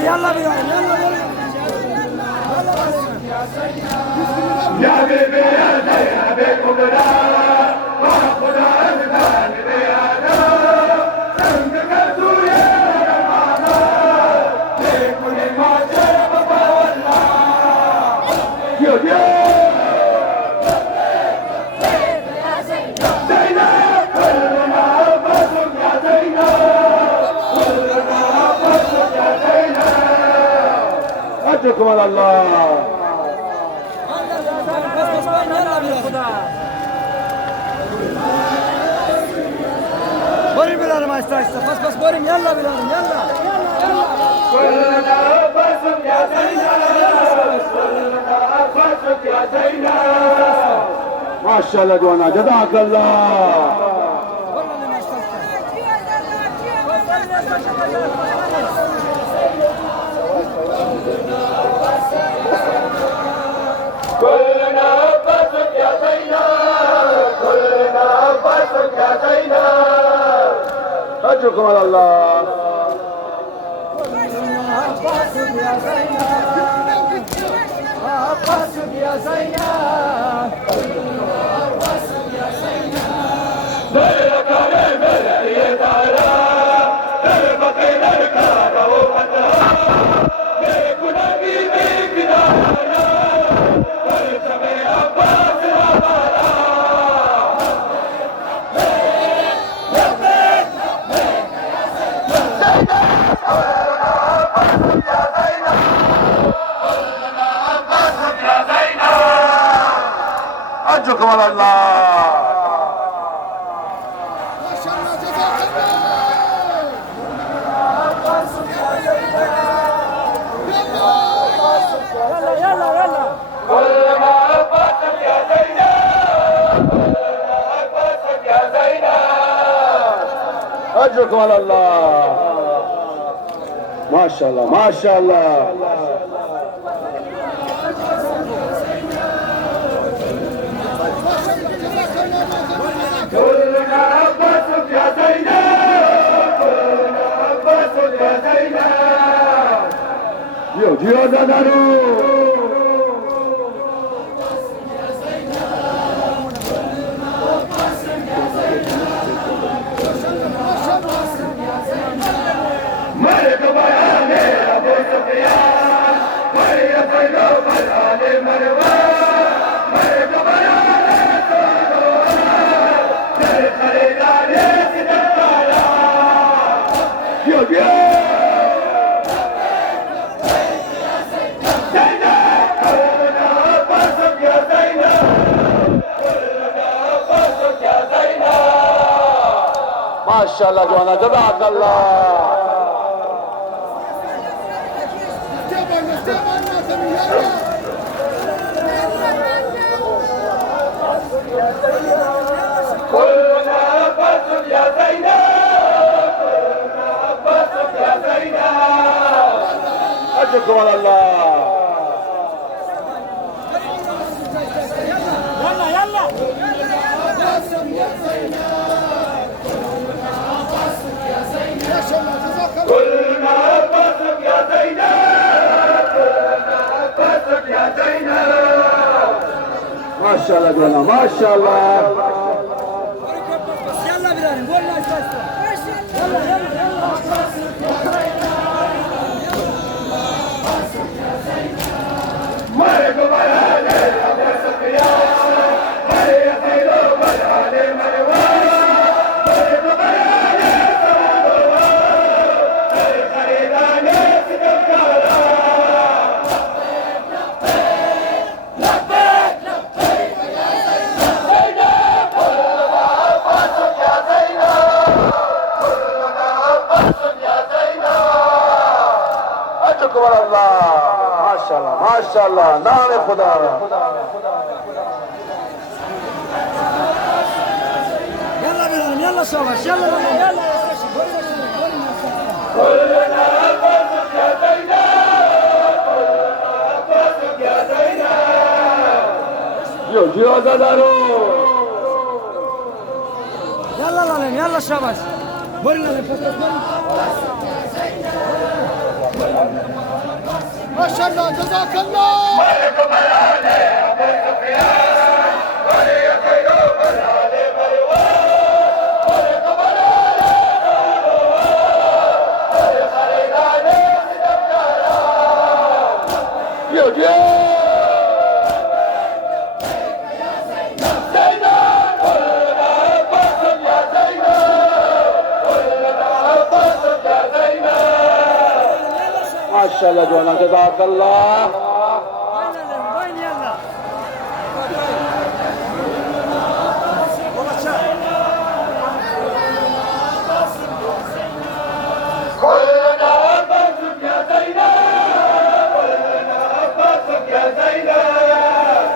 يلا بلال يلا يا حبيبي يا زينب كبرى ما خدا أزمان بيانا سنك يا رمانا لكل ما جرب فوالله. يا زينب كلنا فتح يا زينب كلنا فتح يا زينب. أجركم على الله. بوري بلال ما استايست بس بوري يلا بلال يلا. كلنا باسم يا زينب كلنا باسم يا زينب. ما شاء الله جوانا جزاك الله. والله ما استايست. كلنا باسم يا زينب كلنا باسم يا زينب. أجركم على الله. عباسك يا زينب عباسك يا زينب عباسك يا زينب. ليلك ليل اليدارا تربطين الكارا وفتها ليكون بيبي بدارا ترتمي عباس العبارة. أرجوكم على الله. يلا يلا يلا. كل ما اجركم على الله. ما شاء الله ما شاء الله. كلنا عباسك يا زينب، كلنا عباسك يا زينب. جيو جيو زادارو. مرحبا يا أمير أبو سفيان، ويا زينب الآل مروان. مرحبا يا خلينا نسيت الكلام. جيو جيو. ما شاء الله جوانا جزاك الله. كلنا عباسك يا زينب، كلنا عباسك يا زينب. اجركم على الله. يلا يلا كلنا عباسك يا زينب، كلنا عباسك يا زينب. ما شاء الله جوانا ما شاء الله. يلا بلال قول لا استاذ. يلا يلا مرحبا يا ليل أبو سفيان، هيا زينب الآل مروان. مرحبا يا ليل مروان، خلينا نسيت الكلام. لبيك لبيك يا زينب، كلنا عباسك يا زينب، كلنا عباسك يا زينب. اجركم على الله. ما شاء الله ما شاء الله. نام خدا. يلا بلال يلا شاباش يلا يلا كلنا عباسك يا زينب، كلنا عباسك يا زينب. جيو جيو زادارو. يلا لالم يلا شاباش بورنا لفت ما شاء الله جزاك الله. مرحبا يا ليل أبو سفيان، ويا زينب الآل مروان. مرحبا يا ليل مروان، خلينا نسيت الكلام. جيو جيو. زينب كلنا عباسك يا زينب، كلنا عباسك يا زينب. ما شاء الله جوانا جزاك الله. وين يلا كلنا عباسك يا زينب، كلنا عباسك يا زينب.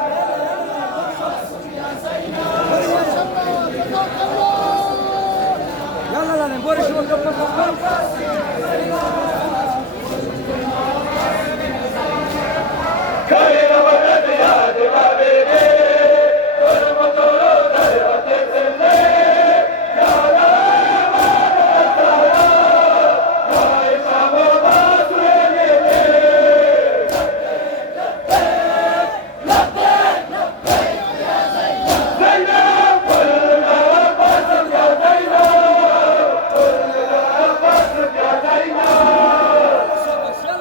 يلا لالم بوري شو كاين ولد يا حبيبي، كل مطر ضربت السلم. يا لا ما نتهيأ، ما يفهم ما تريني. زينب كلنا عباسك يا زينب، كلنا عباسك يا زينب.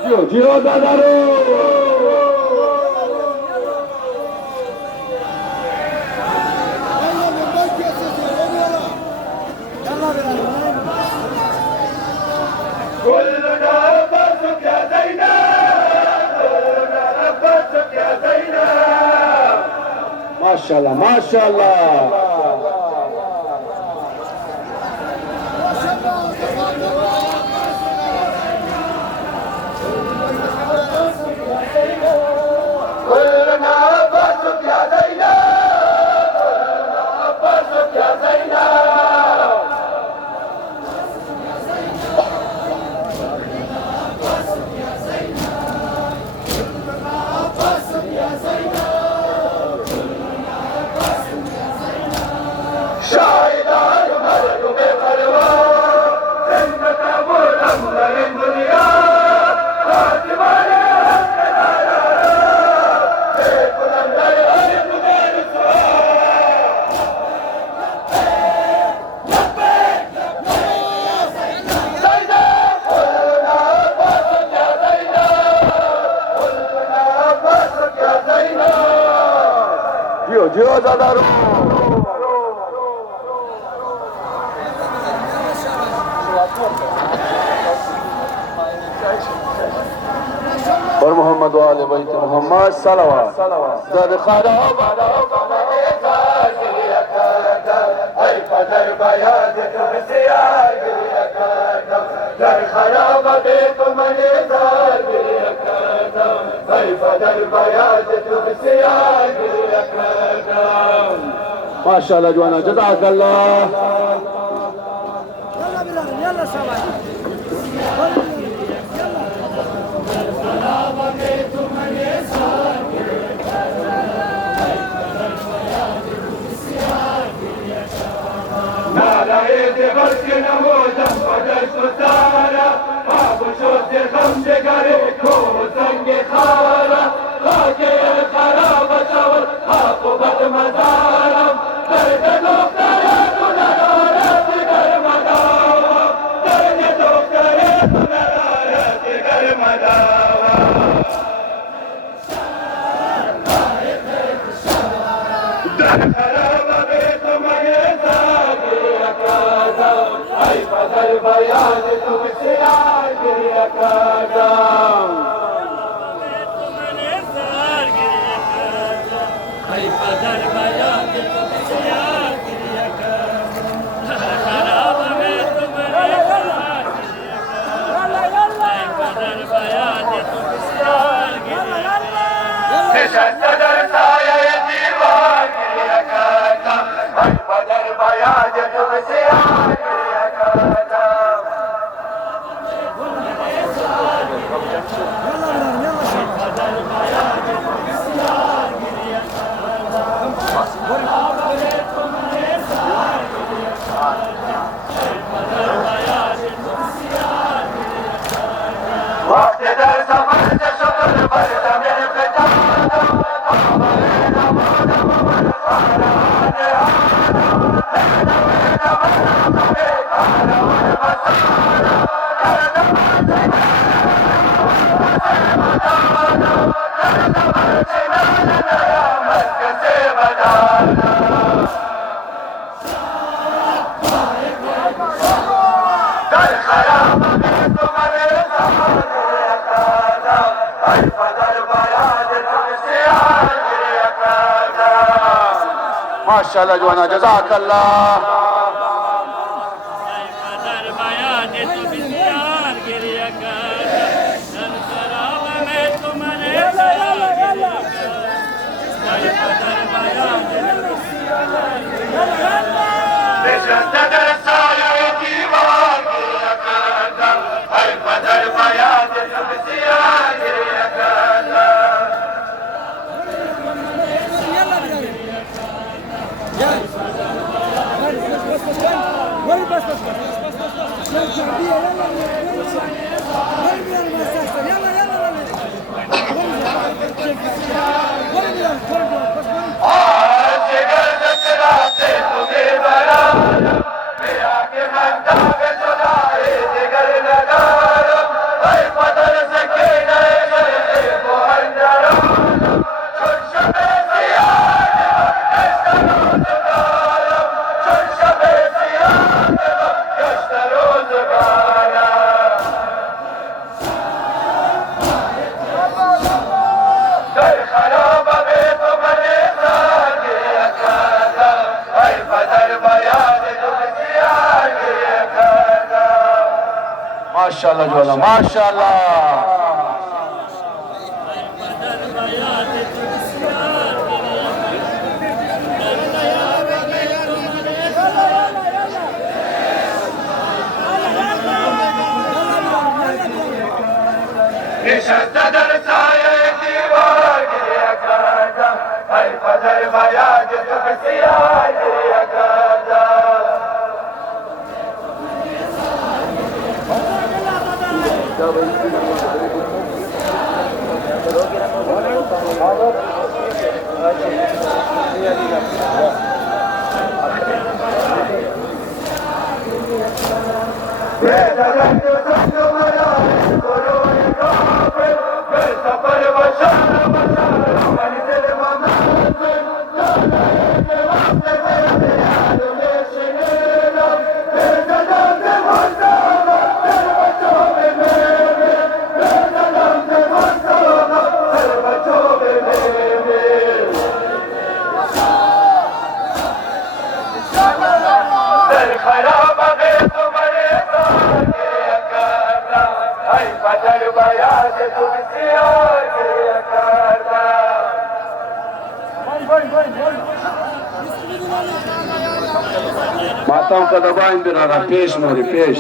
جيو جيو زادارو. كلنا عباسك يا زينب، كلنا عباسك يا زينب. ما شاء الله ما شاء الله. كلنا عباسك يا زينب، كلنا عباسك يا زينب. محمد و آل بیت محمد صلوات در خراب ای پدر بیاد تو بسیار گریه کردم در خراب بیت من زار گریه کردم ای پدر بیاد تو بسیار گریه کردم ماشاءالله جوانا جزاک الله يلا بلال يلا شباب نالید برک نمودم خودش بسارا آب و شد غم جگری کو سنگ خارا خاک خراب شود آب و بد مزارم درد دختر تو ندارد دیگر مداوم درد دختر تو ندارد دیگر مداوم در خراب بیت من گریه کردم ای پدر بیاد تو بسیار گریه کردم ای پدر بیاد تو بسیار گریه کردم خراب تو من زار گریه کردم ای پدر بیاد تو بسیار گریه کردم نشسته در سایه دیوار گریه کردم ای پدر بیاد تو بسیار گریه کردم وقت در سفر شد بردم افتادم در خراب بیت من زار گریه کردم ای پدر بیاد تو بسیار گریه کردم ماشاءالله جوانا جزاک الله ای پدر بیاد تو بسیار گریه کردم در خراب تو من زار گریه کردم ای پدر بیاد تو بسیار گریه کردم نشسته در سایه دیوار گریه کردم ای پدر بیاد تو بسیار گریه کردم يلا بلال يلا وين بس يلا الشعبية يلا وين بلال المساحة يلا يلا وين بلال بس آج جگر دسراتے تمہیں برارم میرا کہ من داغ جدائی جگر نگارم اے پدر سکینہ شرق و اندرارم چون شب سیاہ گشت روزگارم چون شب سیاہ گشت روزگارم در خراب بیت من زار گریه کردم ای پدر بیاد تو بسیار گریه کردم ماشاءالله جوانا ماشاءالله پدر بیاد تو بسیار گریه نشسته در سایه دیوار گریه کردم ای پدر بیاد تو بسیار گریه کردم खराब में तुम्हारे आगे करना आई बदर बयान तुमसे आगे करना माताओं का दबा इंदिरा रहा पेश मोरी पेश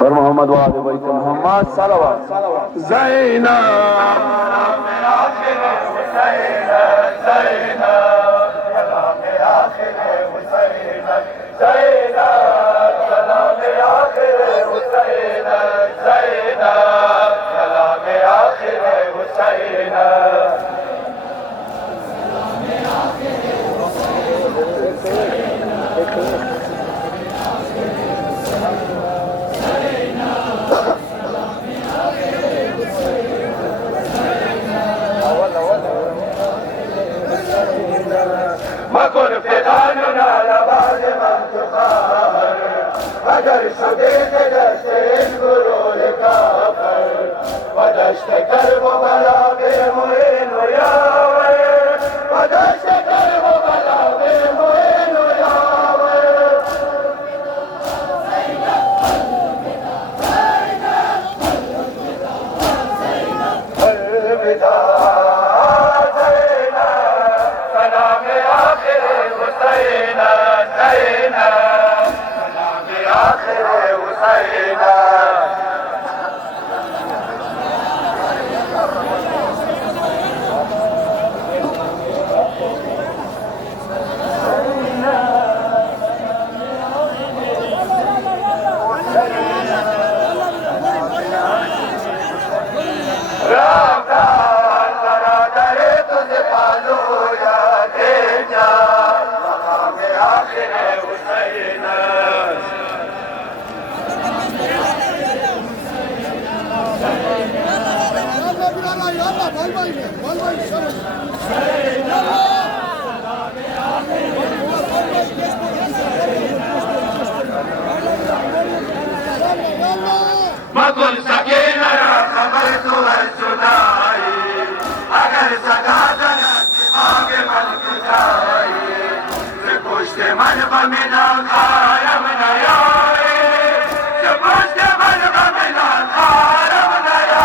और मोहम्मद वाले बैत मोहम्मद सलावत मकुन फिदानुना लबाज मन तुखार अगर शुदीद दस्ते इन गुरोल काफर वदश्त कर्ब बला बे मुइन यावर वदश्त कर्ब बला बे मुइन यावर अलविदा मकुल सके न खबर तो है सुनाई अगर सदा आगे मन जाए पुष्ट मन बमिना खायम नया पुष्ट मन बमिना खायम नया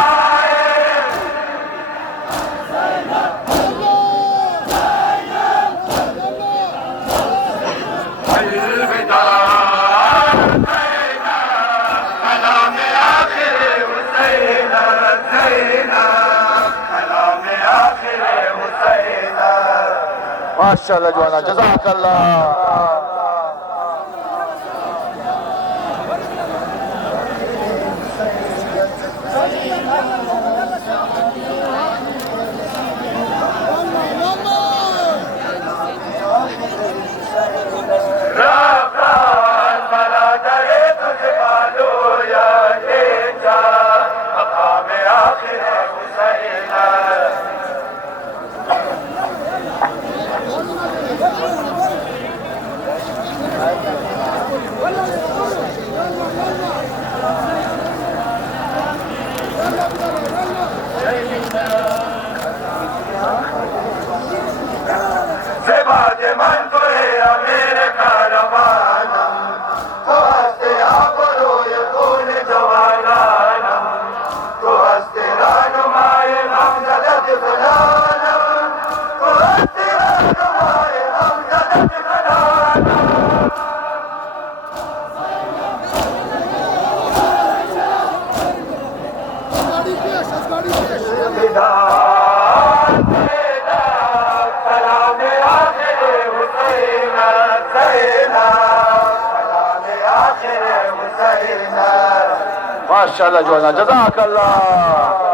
अलविदा माशाअल्लाह जवाना जज़ाकल्लाह माशाअल्लाह जवाना जज़ाकल्लाह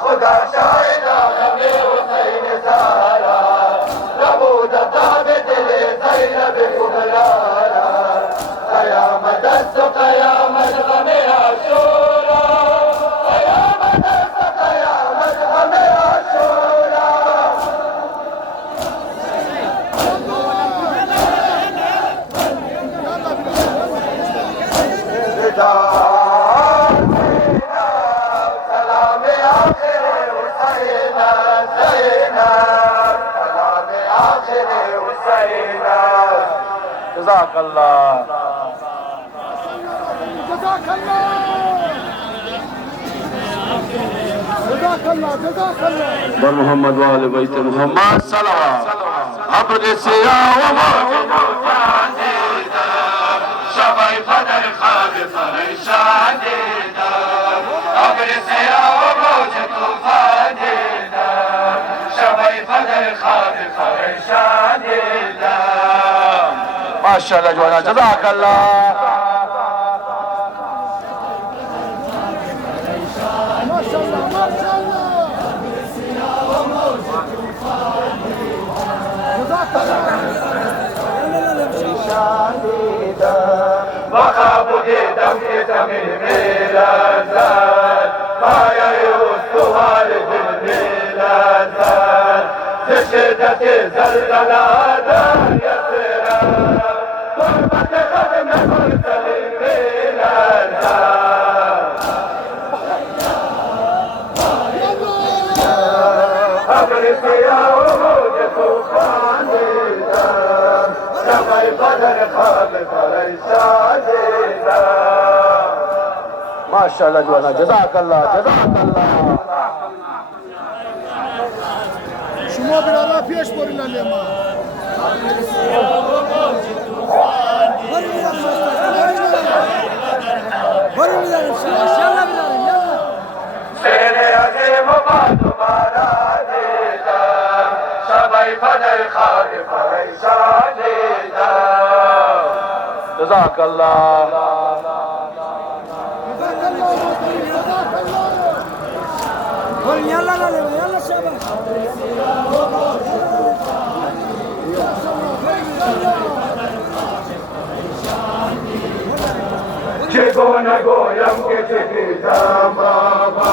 खुदा शायदा हमें हुसैन सारा नबूद ताब दिल ज़ैनब कुबरारा क़यामत दस्त क़यामत हमें आशूरा क़यामत दस्त क़यामत हमें आशूरा जज़ाकल्लाह बर मोहम्मद वाले बैत मोहम्मद सल्लल्लाहु अब्र से आओ शबै फदर खाब फरशान देदा अब्र से आओ मौज तूफान देदा शबै फदर खाब फरशान देदा माशाअल्लाह जवाना जज़ाकल्लाह वखाब दम के तमिल मेरा जात माया उस्तुवार दिल मेरा जात शिद्दत ज़लज़ला यसरा गुरबत ख़त्म मुरसल मेरा जात अब्र से आओ मौज तूफान देदा शबै फदर खाब फरशान देदा माशाअल्लाह जवाना जज़ाकल्लाह जज़ाकल्लाह شما برادر پیش برین علی ما برین انشاءالله برادر शेर अज़ीम बात तुम्हारा देदा शबै फदर खाब फरशान देदा जज़ाकल्लाह برین یالا علی ما یالا شباب چگونه گویم که چکیدم بابا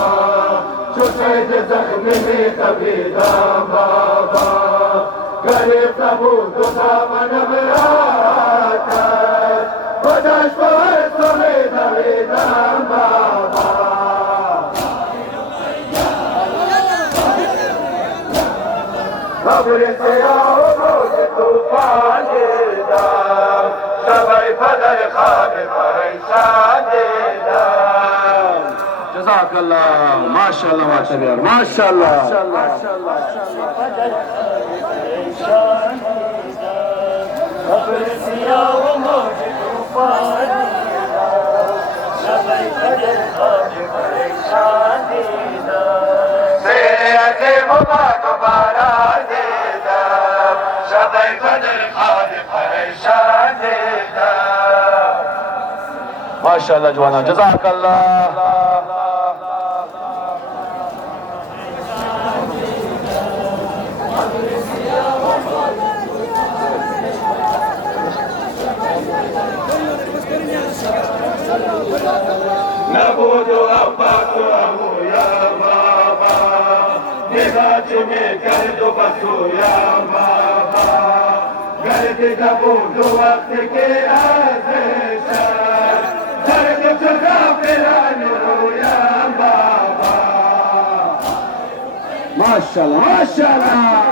چو سید زخمی می تبیدم بابا گرفته بود دو دامنم راتش خودش باور تو می دویدم بابا قبر سیاه و موج طوفان دیدم شबै فدر خواب پریشان دیدم जज़ाकल्लाह माशाअल्लाह माशाअल्लाह माशाअल्लाह قبر سیاه و موج طوفان دیدم شबै فدر خواب پریشان دیدم سیر عظیم باد و باران دیدم شबै فدر خواب پریشان دیدم माशाअल्लाह जवाना जज़ाकल्लाह نبود عباس و ابو یا بابا نگاه میں کرد و بسو یا بابا گرد نبود وقت کے آزشان درد چکا پران رو یا بابا माशाअल्लाह माशाअल्लाह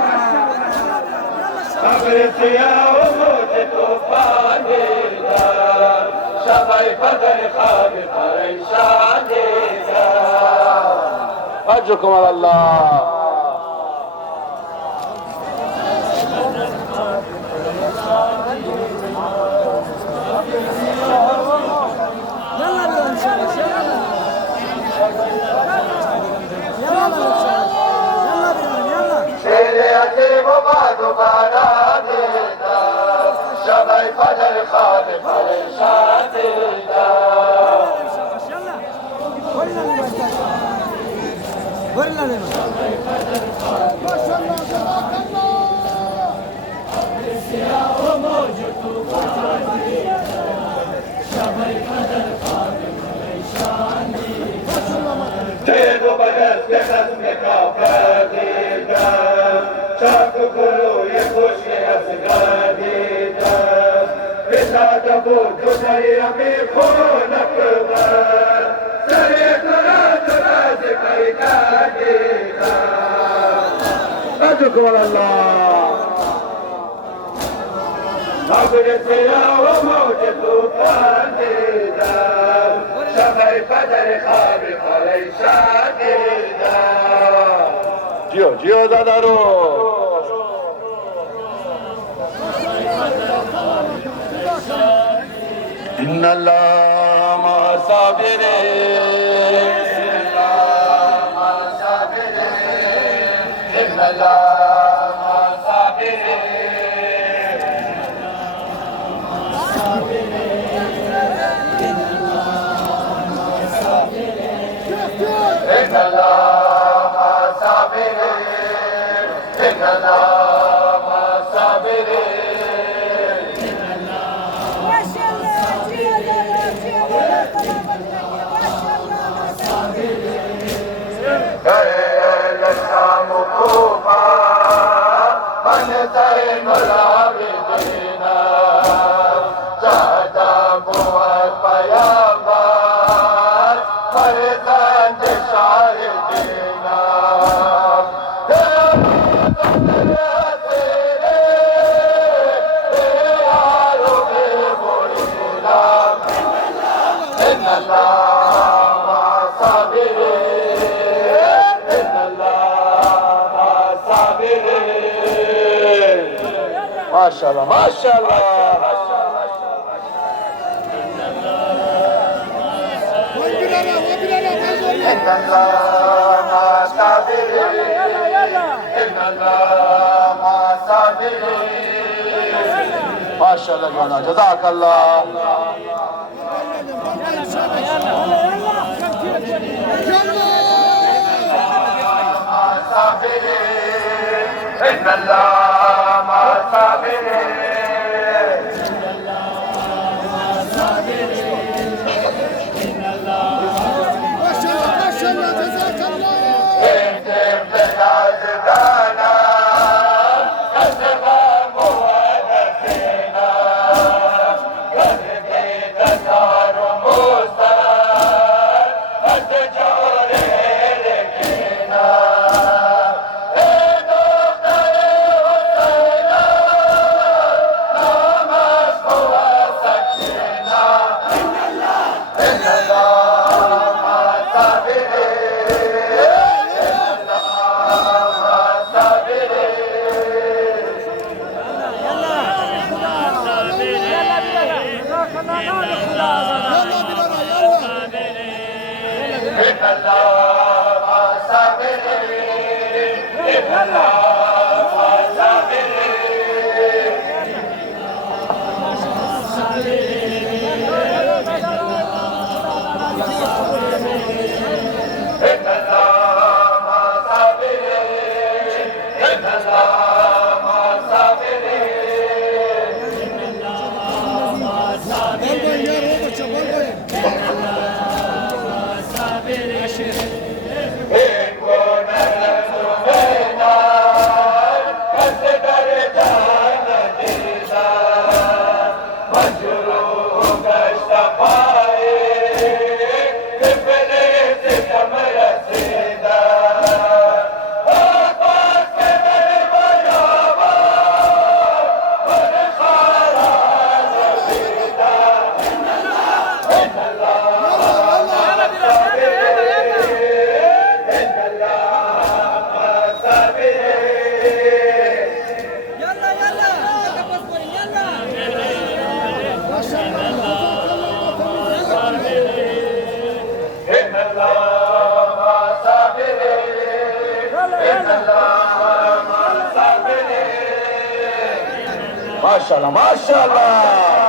قبر سیاه و موج طوفان دیدم شबै فدر خواب پریشان دیدم أجركم على الله يلا دوباره دیدم شب فجر خواب پریشان دیدم تیغ و بدست به خصم کافر دیدم چاک و گلوی خوشی اصغر دیدم بساعت بود دو سریم خون اکبر سری قرآن راز پیکر دیدم أجركم على الله. ابر سیاه و موج طوفان دیدم شب فجر خواب پریشان دیدم جیو جیو دادا رو ان الله مع الصابرين ان الله مع الصابرين ان الله مع الصابرين ان الله مع الصابرين ما شاء الله الشام وكوفة من زين العابدين جاءت أبوه البياضات فرزان تشعر الدين إن الله مع الصابرين إن الله مع الصابرين ما شاء الله ما شاء الله إن الله مع الصابرين إن الله مع الصابرين ما شاء الله جوانا جزاك الله مع الصابرين إن الله مع الصابرين اهدم بلادنا الزمان مودتنا قلبي تسار مستان التجار لكينا دختر حسينا نامش هو سكينا إن الله مع الصابرين إن الله مع الصابرين إن الله مع الصابرين إن الله مع الصابرين إن الله مع الصابرين إن كنا نسمينا كسدر جاندينا مجروح اشتقائي بفلس كمر سيدا وقاس كمر بيابا ونخارا نسيدا إن الله إن الله مع الصابرين माशाल्लाह माशाल्लाह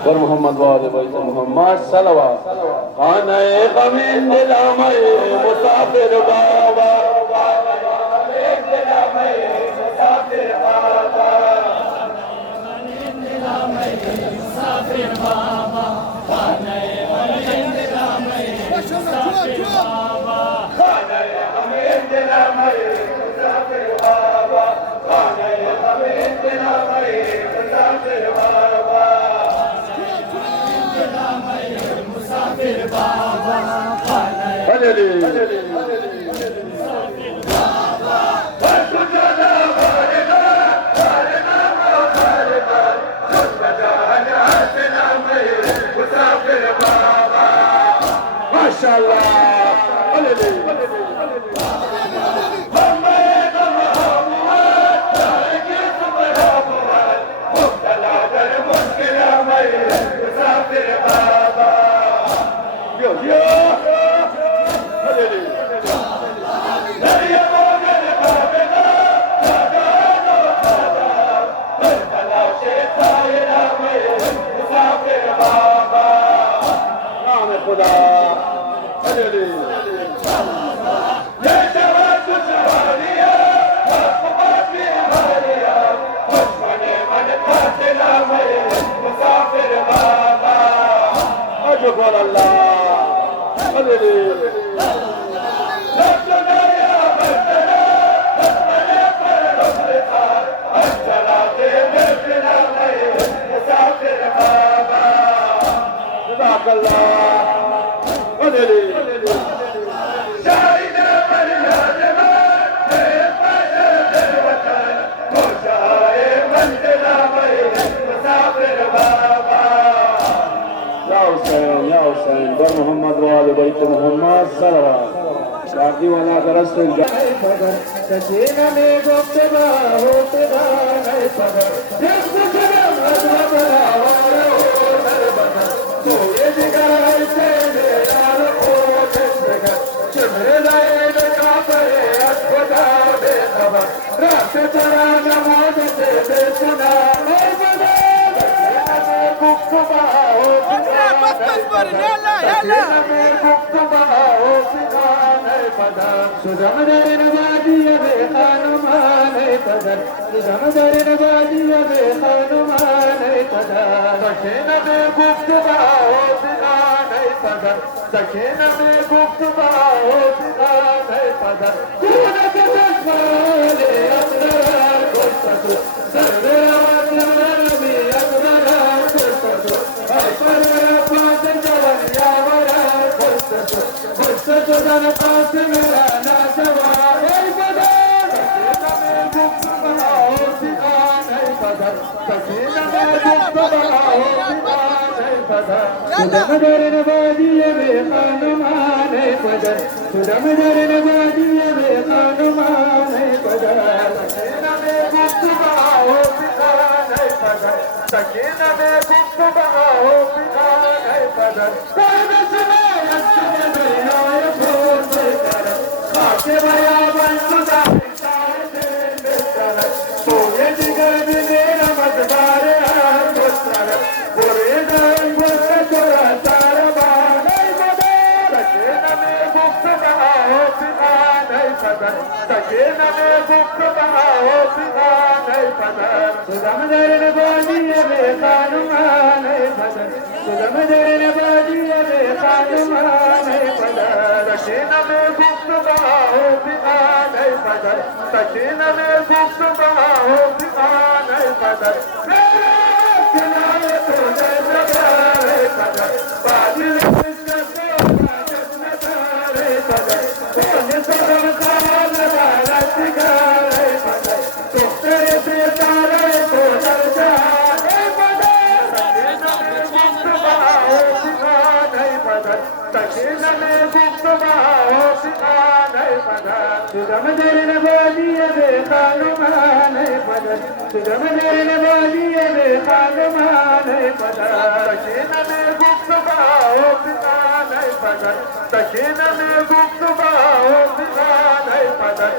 पर मोहम्मद वाले बैत मोहम्मद सलवात खाने गमीन दिलामे मुसाफिर बाबा मोहम्मद वाले बैत मोहम्मद सलवात शादी वाला दरस सकीना में गुफ्तगा होते गाने पगर जिस सनम अजमला वाला तो ये दिगाई से यार को जसगा चुरे लाए का परे खुदा दे खबर रात चरा नमाज से सुना गुफ्तगा सुजमदर नवादिया में खानुमान कदर सुजमदर नवादिया में खानुमान कदर दक्षिण में गुफ्तगा हो सिगान कदर दक्षिण में गुफ्तगा हो सिगान कदर तूने तस्वाले अकदर गुफ्तगू सरवर नबी अकदर गुफ्तगू पर पास जवन यावरा गुफ्तगू गुफ्तगू जन पास मेरा नाजवा है बदर में गुफ्तगा हो सिगान कदर दक्षिण में गुफ्तगा हो सिगान कदर सुजमदर नवादिया में खानुमान कदर सुजमदर नवादिया में खानुमान कदर दक्षिण में गुफ्तगा हो सिगान कदर दक्षिण में गुफ्तगा हो सिगान कदर कान सुना यस्ते दुनिया ये फूल कर खाते भया बंसुदा तो ये जिगर भी मेरा मददार है दोस्तर पूरे दिन गुस्सा चोरा तारा बाने मदर दक्षिण में गुफ्तगा हो सिगान पदर सकीन में गुप्त बाहो बिगान पदर सुगम दरन बाजिए बेखानुमान पदर सुगम दरन बाजिए बेखानुमान पदर सकीन में गुप्त बाहो बिगान पदर सकीन में गुप्त बाहो बिगान पदर सुगम दरन बाजिए बेखानुमान पदर सुगम दरन बाजिए बेखानुमान पदर सकीन में गुप्त बाहो बिगान पदर सकीन में गुप्त बाहो बिगान पदर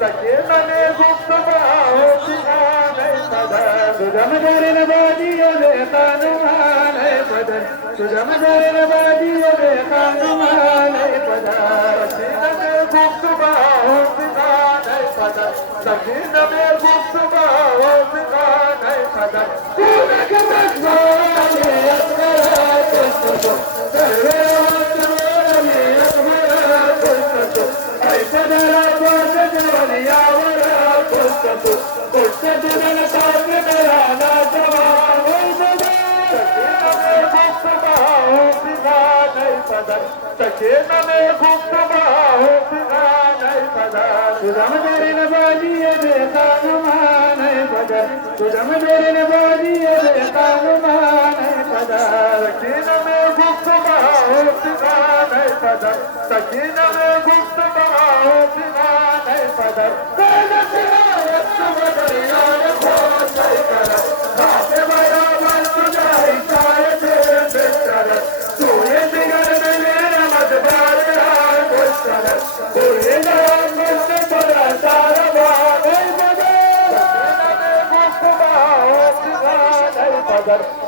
सकीन में गुप्त बाहो बिगान पदर सुगम दरन बाजिए बेखानुमान पदर सुगम दरन बाजिए बेखानुमान पदर सकीन में गुप्त बाहो बिगान पदर सकीन में गुप्त बाहो बिगान पदर सकीन में गुप्त बाहो बिगान पदर सुगम दरन बाजिए बेखानुमान पदर सुगम दरन बाजिए बेखानुमान पदर सकीन में गुप्त बाहो बिगान पदर सकीन में गुप्त बाहो बिगान पदर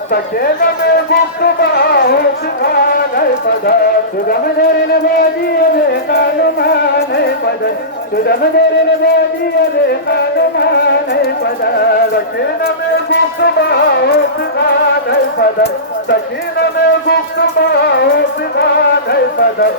सकीन में गुप्त बाहो बिगान पदर सुगम दरन बाजिए बेखानुमान पदर सुगम दरन बाजिए बेखानुमान पदर सकीन में गुप्त बाहो बिगान पदर सकीन में गुप्त बाहो बिगान पदर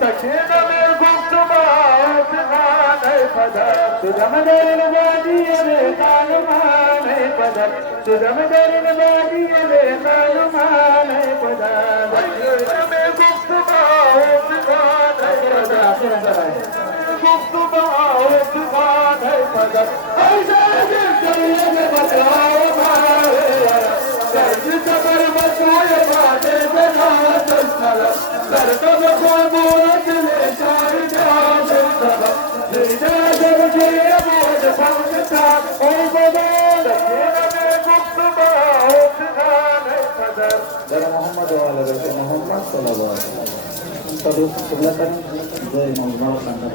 सकीन में गुप्त बाहो बिगान पदर सुगम दरन बाजिए बेखानुमान पदर सुगम दरन बाजिए बेखानुमान पदर सकीन में गुप्त बाहो बिगान पदर गुप्त बाहो बिगान पदर ऐसा करिए बचाओ मारे दर्द कबर बचाए बाटे बना चल कर कब को बोल ले चार जान सब जीना जब के बोझ पहुंचता ओ बदल सकीन में गुप्त बाहो बिगान पदर जरा मोहम्मद वाला जैसे मोहम्मद सल्लल्लाहु अलैहि वसल्लम जय मोहम्मद